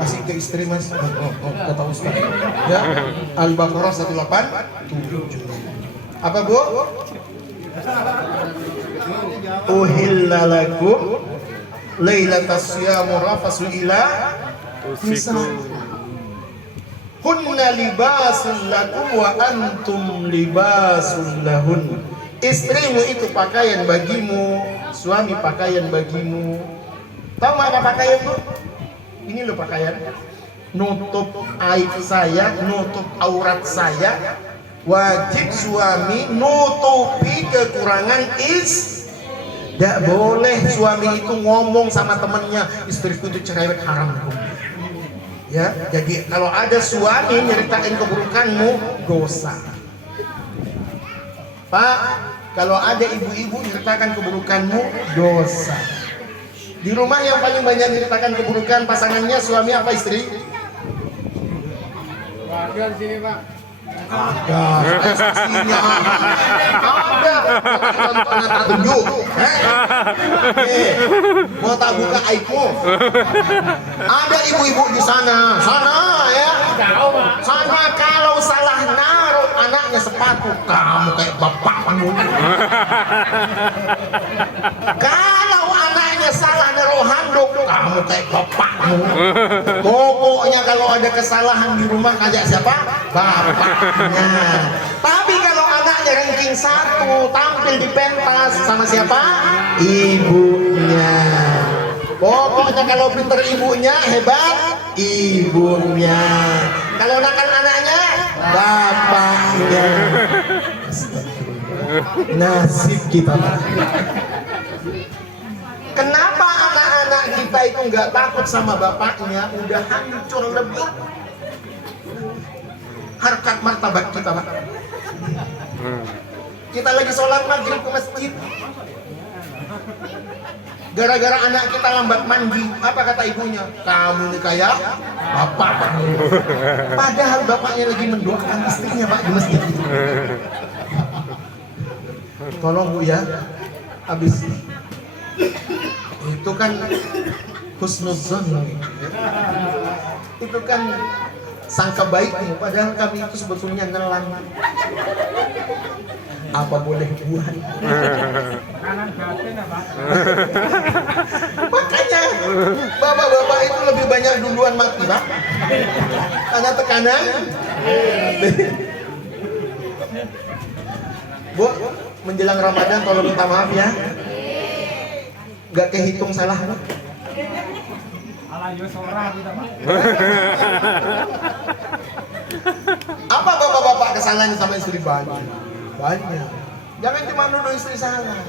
kasih ke istri Mas. Kata Ustaz ya, Al-Baqarah 187. Apa Bu? Uhilla lakum lailatas siyamur rafasu ila nisaikum. Hunna libasun lakum wa antum libasun lahun. Istrimu itu pakaian bagimu, suami pakaian bagimu. Tahu apa pakaian itu? Ini loh pakaian. Nutup aib saya, nutup aurat saya. Wajib suami nutupi kekurangan Tidak boleh suami itu ngomong sama temannya, istriku itu cerewet, haram hukum. Ya, jadi kalau ada suami nyeritain keburukanmu, dosa. Pak, kalau ada ibu-ibu nyeritakan keburukanmu, dosa. Di rumah yang paling banyak nyeritakan keburukan pasangannya suami apa istri? Ada di sini, Pak. Ada, saksinya. Ada. Contohnya tak tunjuk. Mau tak buka aibmu? Ada ibu-ibu di sana, ya. Sana kalau salah naruh anaknya sepatu, kamu kayak bapakmu. Kalau anaknya salah naruh handuk, kamu kayak bapakmu. Pokoknya kalau ada kesalahan di rumah ngajak siapa? bapaknya. Tapi kalau anaknya ranking 1 tampil di pentas sama siapa? Ibunya. Pokoknya kalau pinter ibunya, hebat ibunya. Kalau nakal anaknya, bapaknya. Nasib kita. Kenapa anak-anak kita itu nggak takut sama bapaknya? Udah hancur lebur harkat martabat kita, Pak. Kita lagi sholat maghrib ke masjid, gara-gara anak kita lambat mandi, apa kata ibunya? Kamu ini kayak bapak. Padahal bapaknya lagi mendoakan istrinya, Pak, di masjid itu. Tolong Bu ya, habis itu kan husnuzon, itu kan sangka baiknya, padahal kami itu sebetulnya nelan. Apa boleh buat? Makanya bapak-bapak itu lebih banyak duluan mati, Pak, karena tekanan. Bu, menjelang Ramadan tolong minta maaf ya, gak kehitung salah, Pak. Apa bapak-bapak kesalahannya sama istri? Banyak. Jangan cuma nuduh istri salah.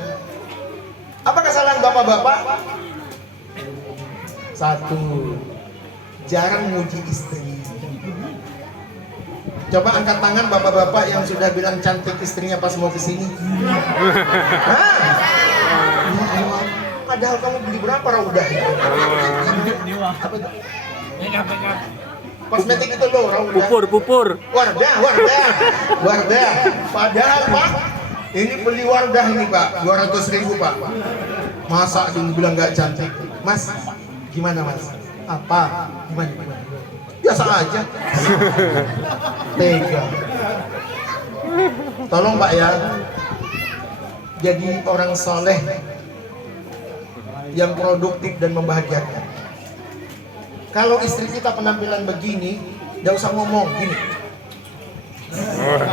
Apa kesalahan bapak-bapak? 1, jarang muji istri. Coba angkat tangan bapak-bapak yang sudah bilang cantik istrinya pas mau kesini. Padahal kamu beli berapa raudah? Apa itu? Kosmetik itu loh, raudah. Pupur. Wardah. Padahal Pak, ini beli Wardah ini Pak, 200.000 Pak. Masa dibilang nggak cantik? Mas, gimana Mas? Apa? Gimana? Biasa aja. Tega. Tolong Pak ya, jadi orang soleh yang produktif dan membahagiakan. Kalau istri kita penampilan begini, gak usah ngomong gini.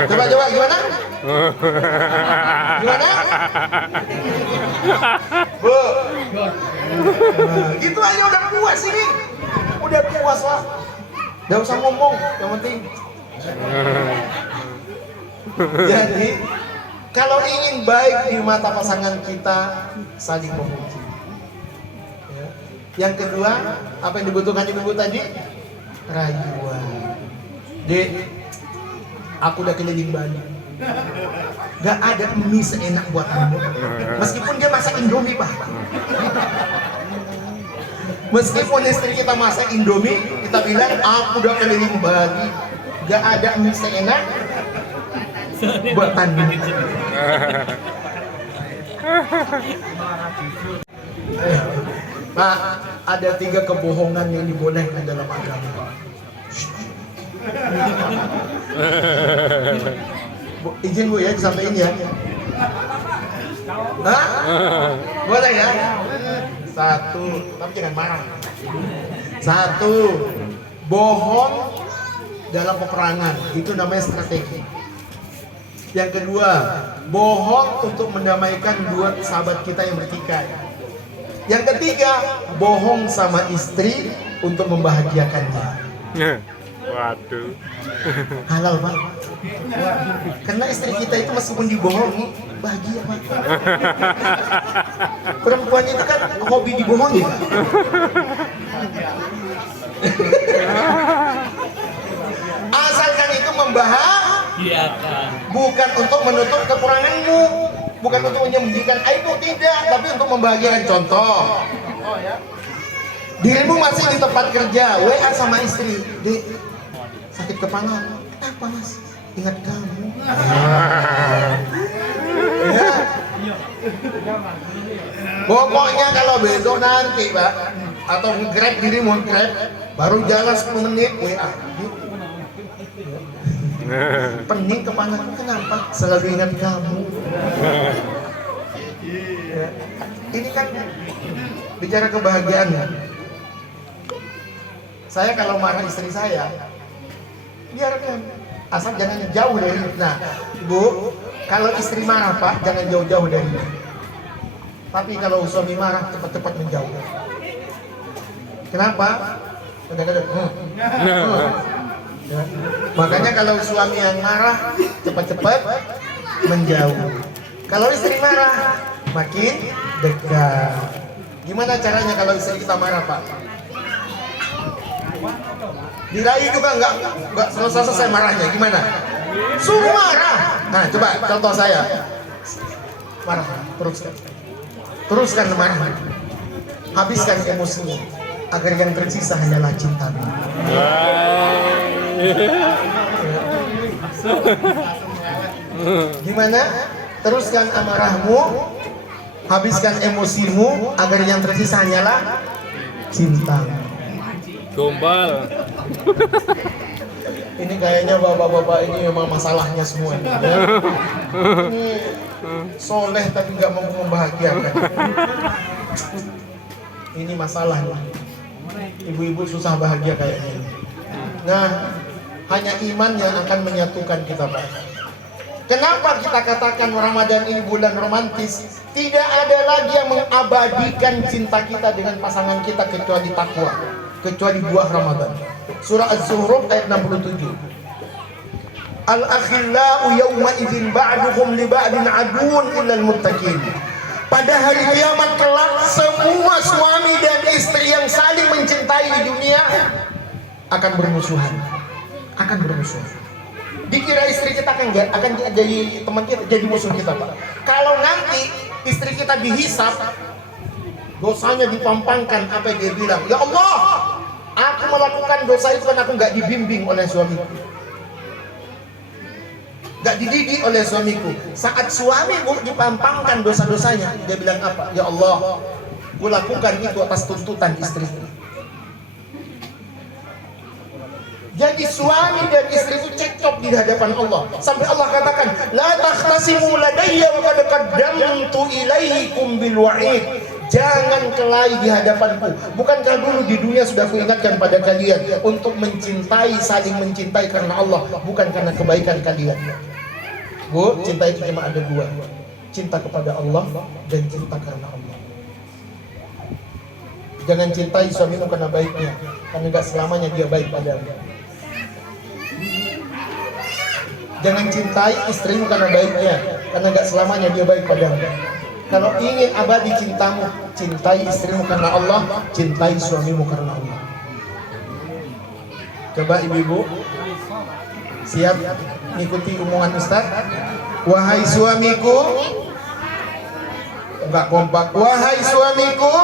Coba gimana? Bu, gitu aja udah puas ini. Udah puas lah. Gak usah ngomong, yang penting. Jadi, kalau ingin baik di mata pasangan kita, saling memuji. Yang kedua, apa yang dibutuhkan ibu tadi? Rayuan. Dek, aku udah keliling Bali. Gak ada mie seenak buat kamu. Meskipun dia masak Indomie, Pak. Meskipun istri kita masak Indomie, kita bilang, aku udah keliling Bali. Gak ada mie seenak buat kamu. Pak, ada 3 kebohongan yang dibolehkan dalam agama. Bu, izin Bu ya, disampaikan ya. Hah? Boleh ya? 1, tapi jangan marah. 1, bohong dalam peperangan, itu namanya strategi. Yang kedua, bohong untuk mendamaikan 2 sahabat kita yang bertikai. Yang ketiga, bohong sama istri untuk membahagiakannya. Waduh. Halal Pak. Karena istri kita itu meskipun dibohongi, bahagia Pak. Perempuan itu kan hobi dibohongi Pak. Asalkan itu membahagiakan, bukan untuk menutup kekuranganmu, bukan untuk menyembunyikan aibmu, tidak, tapi untuk membahagiakan. Contoh, dirimu masih di tempat kerja, WA sama istri, Dek, sakit kepala. Apa Mas? Ingat kamu. Ya. Pokoknya kalau besok nanti Pak, atau nge-grab dirimu, grab, baru jalan 10 menit WA. Pening kepalaku, kenapa? Selalu ingat kamu. Ya. Ini kan bicara kebahagiaan. Saya kalau marah istri saya, biarkan. Asal jangan jauh dari. Nah, Bu, kalau istri marah Pak, jangan jauh-jauh dari. Tapi kalau suami marah, cepat-cepat menjauh. Kenapa? Kadang-kadang. Ya. Makanya kalau suami yang marah, cepat-cepat menjauh. Kalau istri marah, makin dekat. Gimana caranya kalau istri kita marah, Pak? Dirayu juga nggak selesai marahnya. Gimana? Suruh marah. Nah, coba contoh saya. Marah, teruskan marah. Habiskan emosinya agar yang tersisa hanyalah cinta. Gimana? Teruskan amarahmu, habiskan emosimu agar yang tersisa hanyalah cinta. Gombal. Ini kayaknya bapak-bapak ini memang masalahnya semua. Ya. Ini soleh tapi nggak mampu membahagiakan. Ini masalahnya. Ibu-ibu susah bahagia kayaknya. Nah, hanya iman yang akan menyatukan kita, Pak. Kenapa kita katakan Ramadan ini bulan romantis? Tidak ada lagi yang mengabadikan cinta kita dengan pasangan kita kecuali takwa, kecuali buah Ramadan. Surah Az-Zuhruf ayat 67. Al-akhillau yawma idzin ba'duhum li ba'din aduun illal muttaqin. Pada hari kiamat kelak, semua suami dan istri yang saling mencintai di dunia akan bermusuhan. Akan bermusuhan. Dikira istri kita akan jadi teman kita, jadi musuh kita, Pak. Kalau nanti istri kita dihisap, dosanya dipampangkan, apa yang dia bilang? Ya Allah, aku melakukan dosa itu karena aku nggak dibimbing oleh suamiku, nggak dididik oleh suamiku. Saat suamimu dipampangkan dosa-dosanya, dia bilang apa? Ya Allah, aku lakukan itu atas tuntutan istriku. Jadi suami dan istri itu cekcok di hadapan Allah. Sampai Allah katakan, la takhtasimu ladayya wa qad qaddamtu ilaikum bil wa'id. Jangan kelahi di hadapanku. Bukankah dulu di dunia sudah kuingatkan pada kalian untuk mencintai, saling mencintai karena Allah, bukan karena kebaikan kalian. Bu, cinta itu cuma ada dua. Cinta kepada Allah dan cinta karena Allah. Jangan cintai suamimu karena baiknya, karena gak selamanya dia baik padamu. Jangan cintai istrimu karena baiknya, karena gak selamanya dia baik padamu. Kalau ingin abadi cintamu, cintai istrimu karena Allah, cintai suamimu karena Allah. Coba ibu-ibu, siap mengikuti omongan Ustaz? Wahai suamiku, enggak kompak. Wahai suamiku,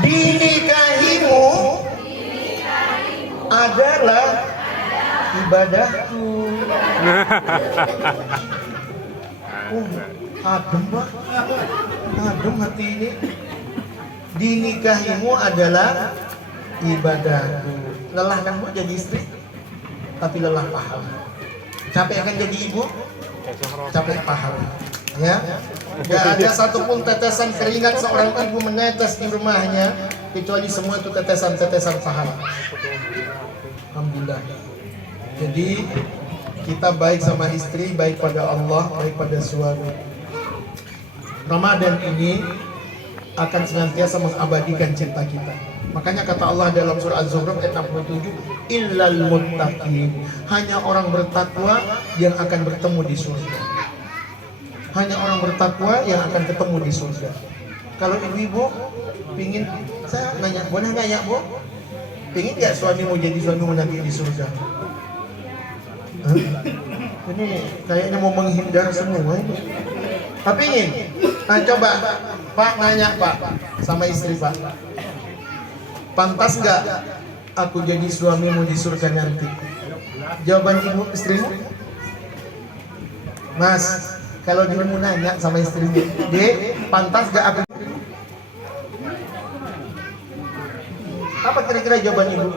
dinikahimu adalah ibadahku. Adem, Pak. Adem hati ini. Dinikahimu adalah ibadahku. Lelah kan Bu jadi istri, tapi lelah pahala. Capek kan jadi ibu, capek pahala. Ya, gak ada satupun tetesan keringat seorang ibu menetes di rumahnya, kecuali semua itu tetesan-tetesan pahala. Alhamdulillah. Jadi kita baik sama istri, baik pada Allah, baik pada suami. Ramadan ini akan senantiasa mengabadikan cinta kita. Makanya kata Allah dalam surah Az-Zukhruf ayat 67, illal muttaqin. Hanya orang bertakwa yang akan bertemu di surga. Hanya orang bertakwa yang akan ketemu di surga. Kalau ibu-ibu pingin, saya nanya, boleh nanya Bu? Pingin gak suamimu jadi suamimu nanti di surga? Hah? Ini kayaknya mau menghindar semua ini. Tapi ingin. Nah, coba Pak nanya Pak sama istri Pak. Pantas nggak aku jadi suamimu di surga nanti? Jawaban ibu istrimu? Mas, kalau dirimu nanya sama istrimu, Dek, pantas nggak aku? Apa kira-kira jawaban ibu?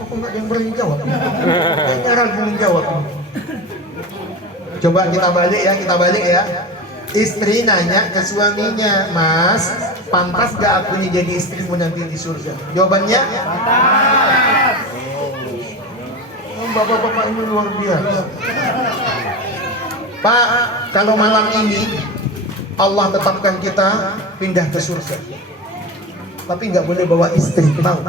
Kok nggak yang berani jawab? Kayaknya ragu menjawab. Coba kita balik ya. Istri nanya ke suaminya, Mas, pantas gak aku jadi istrimu nanti di surga? Jawabannya? bapak-bapak ini luar biasa. Pak, kalau malam ini Allah tetapkan kita pindah ke surga, tapi nggak boleh bawa istri, mau?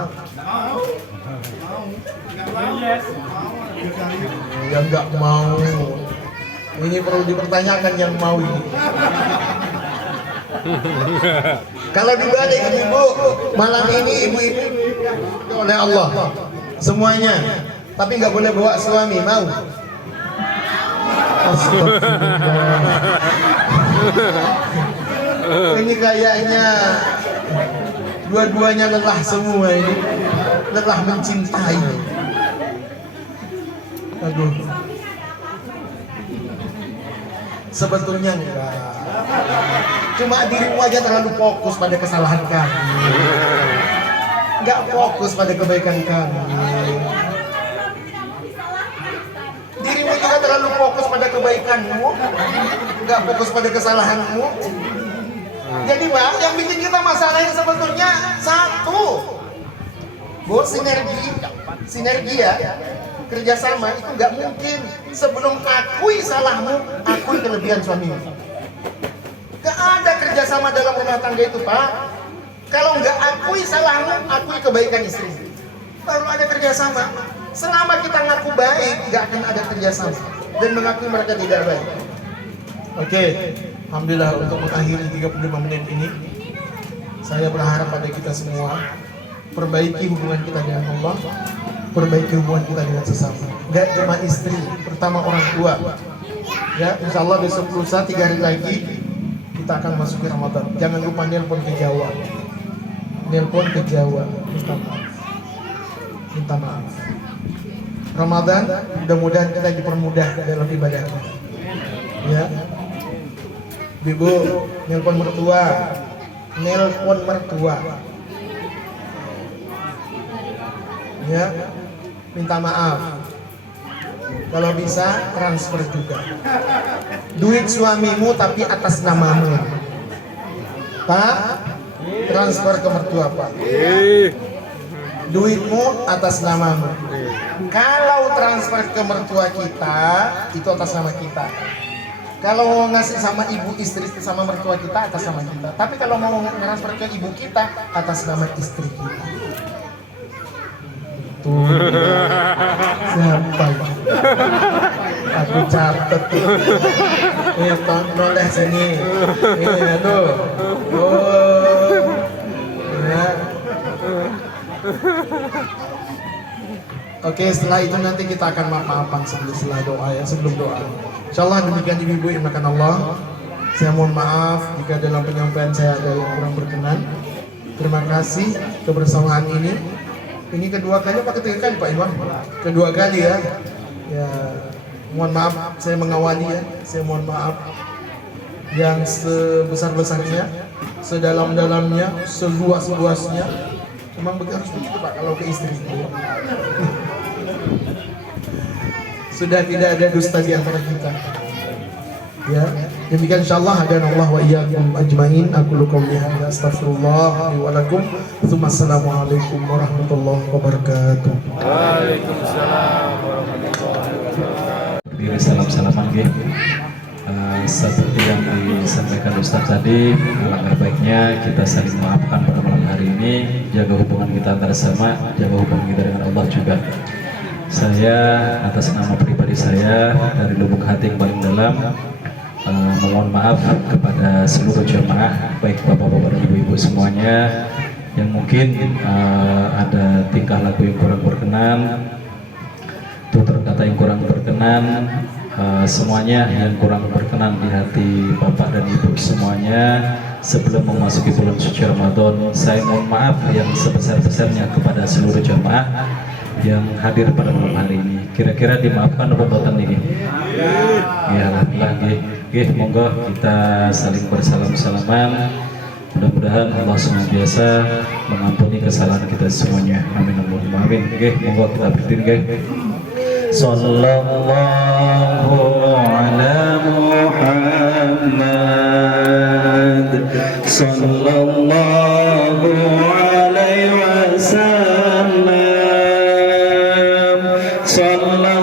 Ya nggak mau. Ini perlu dipertanyakan yang mau ini. Kalau dibalik ibu, malam ini ibu-ibu oleh Allah semuanya, tapi nggak boleh bawa suami, mau? Ini kayaknya dua-duanya lelah semua ini, lelah mencintai. Aduh, sebetulnya enggak, cuma dirimu aja terlalu fokus pada kesalahan kamu, nggak fokus pada kebaikan kamu. Dirimu juga terlalu fokus pada kebaikanmu, nggak fokus pada kesalahanmu. Jadi Pak, yang bikin kita masalahnya sebetulnya satu, Bu, sinergi ya, kerjasama itu nggak mungkin sebelum akui salahmu, akui kelebihan suamimu. Gak ada kerjasama dalam rumah tangga itu, Pak. Kalau nggak akui salahmu, akui kebaikan istri, baru ada kerjasama. Selama kita ngaku baik, nggak akan ada kerjasama dan mengakui mereka tidak baik. Oke, alhamdulillah untuk mengakhiri 35 menit ini, saya berharap pada kita semua perbaiki hubungan kita dengan Allah, perbaiki hubungan kita dengan sesama. Gak cuma istri, pertama orang tua. Ya, insya Allah besok lusa 3 hari lagi kita akan masuki Ramadan. Jangan lupa nelpon ke Jawa. Nelpon ke Jawa, minta maaf. Minta maaf. Ramadan, mudah-mudahan kita dipermudah dalam ibadahnya. Ya, Ibu, nelpon mertua, nelpon mertua. Ya, minta maaf. Kalau bisa transfer juga. Duit suamimu tapi atas namamu. Pak, transfer ke mertua Pak. Duitmu atas namamu. Kalau transfer ke mertua kita, itu atas nama kita. Kalau mau ngasih sama ibu istri sama mertua kita, atas nama kita. Tapi kalau mau transfer ke ibu kita, atas nama istri kita. Tuh, siapa ya? Aku catat tuh. Noleh sini. Tuh. Oh. Ya. Oke, setelah itu nanti kita akan maaf-maafan setelah doa ya, sebelum doa. Insyaallah demikian ibu-ibu yang makan Allah. Saya mohon maaf jika dalam penyampaian saya ada yang kurang berkenan. Terima kasih kebersamaan ini. Ini kedua kali apa ketiga kali Pak Imam? Kedua kali ya. Ya, mohon maaf saya mengawali ya. Saya mohon maaf yang sebesar-besarnya, sedalam-dalamnya, seluas-luasnya. Memang harus begitu Pak kalau ke istri. Sudah tidak ada dusta di antara kita. Ya, demikian insyaallah hadanallah wa iyyakum ajmain. Aqulu qouli hadza astaghfirullah li wa lakum. Assalamualaikum warahmatullahi wabarakatuh. Waalaikumsalam warahmatullahi wabarakatuh. Salam-salaman nggih. Seperti yang disampaikan Ustaz tadi, alangkah baiknya kita saling memaafkan pada malam hari ini, jaga hubungan kita antara sama, jaga hubungan kita dengan Allah juga. Saya atas nama pribadi saya dari lubuk hati yang paling dalam mohon maaf kepada seluruh jemaah, baik bapak-bapak dan ibu-ibu semuanya yang mungkin ada tingkah laku yang kurang berkenan, tutur kata yang kurang berkenan, semuanya yang kurang berkenan di hati bapak dan ibu semuanya. Sebelum memasuki bulan suci Ramadan, saya mohon maaf yang sebesar-besarnya kepada seluruh jemaah yang hadir pada malam hari ini. Kira-kira dimaafkan apa boten ini? Ya alhamdulillah nggih. Monggo kita saling bersalam-salaman. Mudah-mudahan Allah senantiasa mengampuni kesalahan kita semuanya. Amin Allahumma amin. Nggih, monggo kita berdiri nggih. Sallallahu ala Muhammad. Sallallahu alaihi wasallam. Sallallahu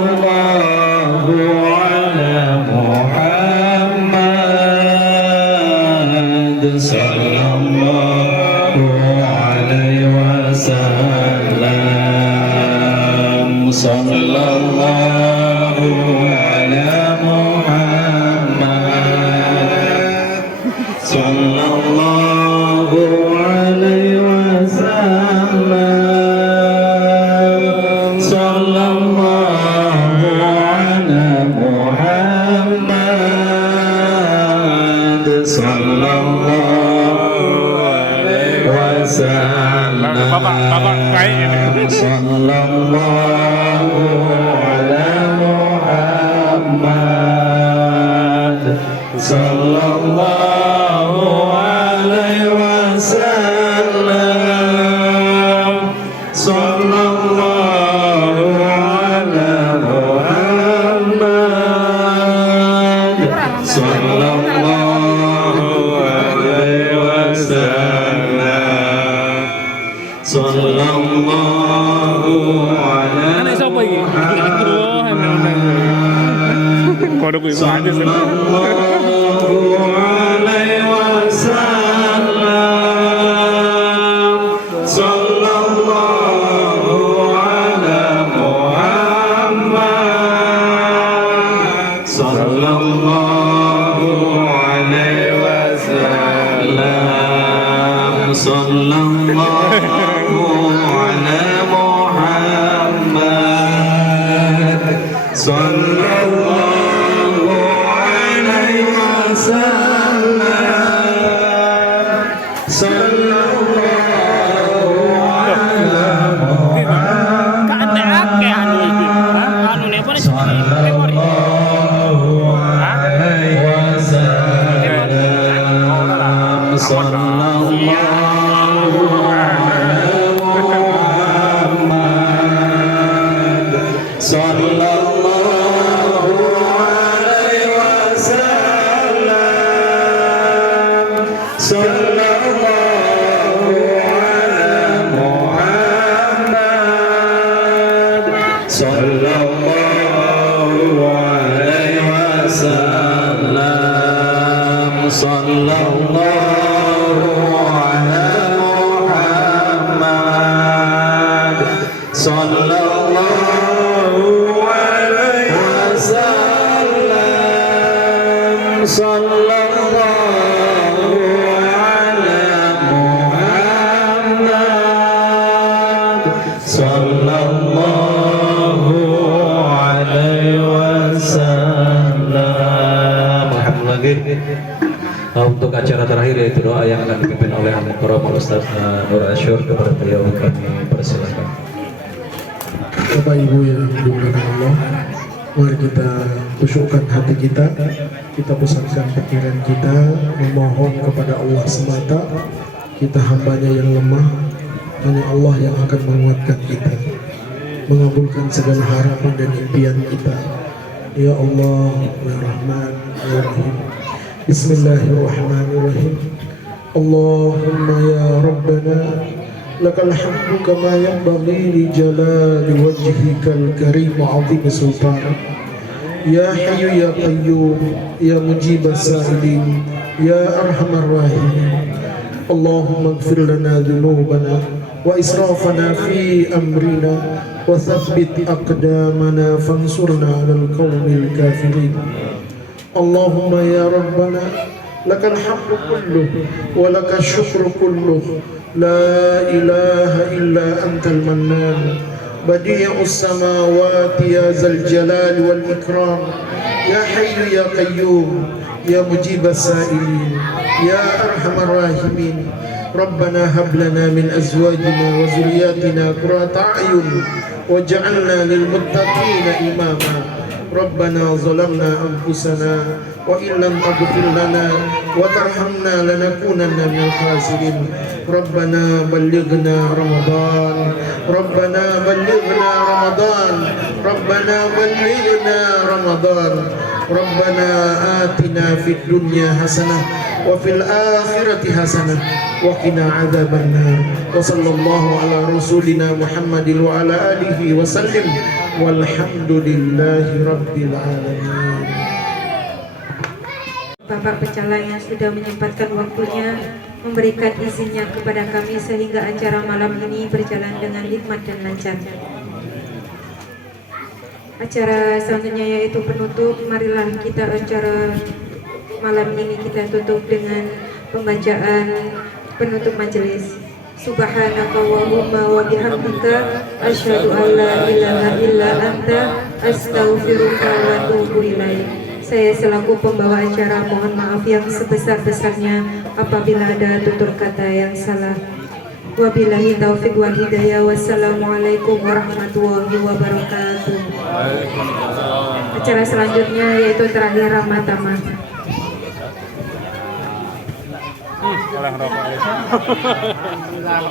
sallallahu alaihi wasallam, sallallahu ala Muhammad, sallallahu alaihi wasallam, sallallahu ala Muhammad, sallallahu alaihi wasallam, sallallahu ala Muhammad, sallallahu alaihi wasallam, sallallahu ala Anak siapa ini? Kodok ibu aja sih. sallallahu alaihi wasallam, sallallahu ala Muhammad, sallallahu alaihi wasallam, sallallahu ala Muhammad, sallallahu alaihi wasallam, sallallahu ala Muhammad, Kakek anu itu. Anu nih apa nih? sallallahu alaihi wasallam, sallallahu ala Muhammad, sallallahu alaihi wasallam, sallallahu ala Muhammad, sallallahu alaihi wasallam, sallallahu ala Muhammad, sallallahu alaihi wasallam, sallallahu ala Muhammad, sallallahu alaihi wasallam. Alhamdulillah. Untuk acara terakhir yaitu doa yang akan dipimpin oleh Al-Mukarram Ustaz Nur Asyur, kepada beliau kami persilakan. Bapak Ibu yang dimuliakan Allah, mari kita khusyukkan hati kita, kita pusatkan pikiran kita, memohon kepada Allah semata. Kita hambanya yang lemah, hanya Allah yang akan menguatkan kita, mengabulkan segala harapan dan impian kita. Ya Allah, Ya Rahman, Ya Rahim. Bismillahirrahmanirrahim. Allahumma ya Rabbana, lakal hamdu kama yanbaghi li jalali wajhikal karim wa 'azimi sultanik. Ya Hayyu ya Qayyum, ya Mujibas sa'ilin, ya Arhamar Rahimin. Allahumma ighfir lana dhunubana wa israfana fi amrina wa thabbit aqdamana fansurna 'alal qaumil kafirin. Allahumma ya Rabbana, lakal hamdu kulluh wa lakal syukru kulluh. La ilaha illa antal mannan, badi'us samawati ya zal jalali wal ikram. Ya Hayyu ya Qayyum, ya Mujibas sa'ilin, ya Arhamar Rahimin. Rabbana hab lana min azwajina wa zurriyatina qurrata a'yun waj'alna lil muttaqina imama. Rabbana zalamna anfusana wa in lam taghfir lana wa tarhamna lanakunanna minal khasirin. Rabbana ballighna Ramadan, Rabbana ballighna Ramadan, Rabbana ballighna Ramadan. Rabbana atina fid dunya hasanah wa fil akhirati hasanah wa qina adzabannar. Wa sallallahu ala rasulina Muhammadin wa ala alihi wa sallim. Walhamdulillahi rabbil alamin. Bapak Pecalang yang sudah menyempatkan waktunya memberikan izinnya kepada kami sehingga acara malam ini berjalan dengan hikmat dan lancar. Acara selanjutnya yaitu penutup. Marilah kita acara malam ini kita tutup dengan pembacaan penutup majelis. Subhanakallahumma wa bihamdika asyhadu an la ilaha illa anta astaghfiruka wa atubu ilaik. Saya selaku pembawa acara mohon maaf yang sebesar-besarnya apabila ada tutur kata yang salah. Wabillahi taufiq wal hidayah. Wassalamualaikum warahmatullahi wabarakatuh. Acara selanjutnya yaitu terakhir Ramadhan. Oleh rokok.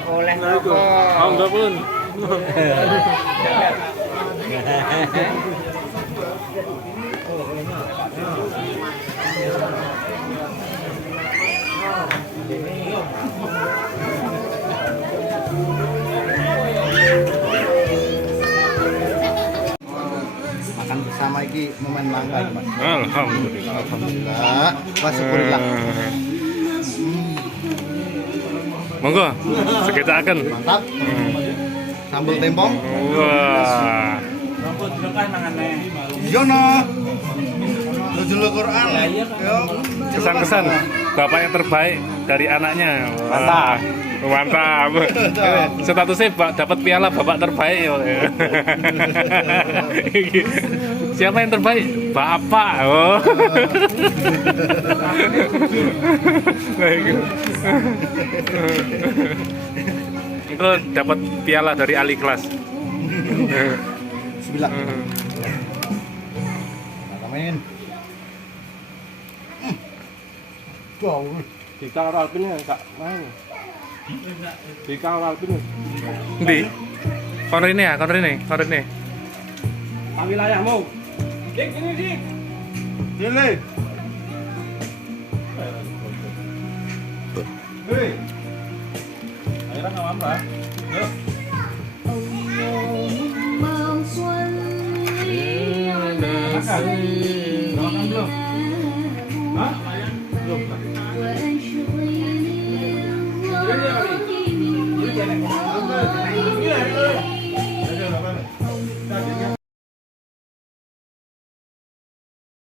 Oleh rokok. Oh, enggak pun. Makan bersama iki momen langka iki, Mas. Alhamdulillah. Alhamdulillah. Syukurillah. Monggo, sekitakan. Mantap. Sambal tempong. Wah. Yono. Nuzul Quran. Yo. Kesan-kesan bapak yang terbaik dari anaknya. Wah. Mantap. Statusnya dapat piala bapak terbaik. Siapa yang terbaik? Bapak. Oh. Itu dapat piala dari Ali kelas. Bismillah. Amin. Wow. Dikawal pin enggak mau. Dikawal pin. Di. Kono ini ya, kono ini. Wilayahmu. Dik, ini dik. Dile. Hei. Akhirnya enggak apa-apa. Yuk. Allahumma sholli ala sayyidina Hah? Belum. wa ashghilil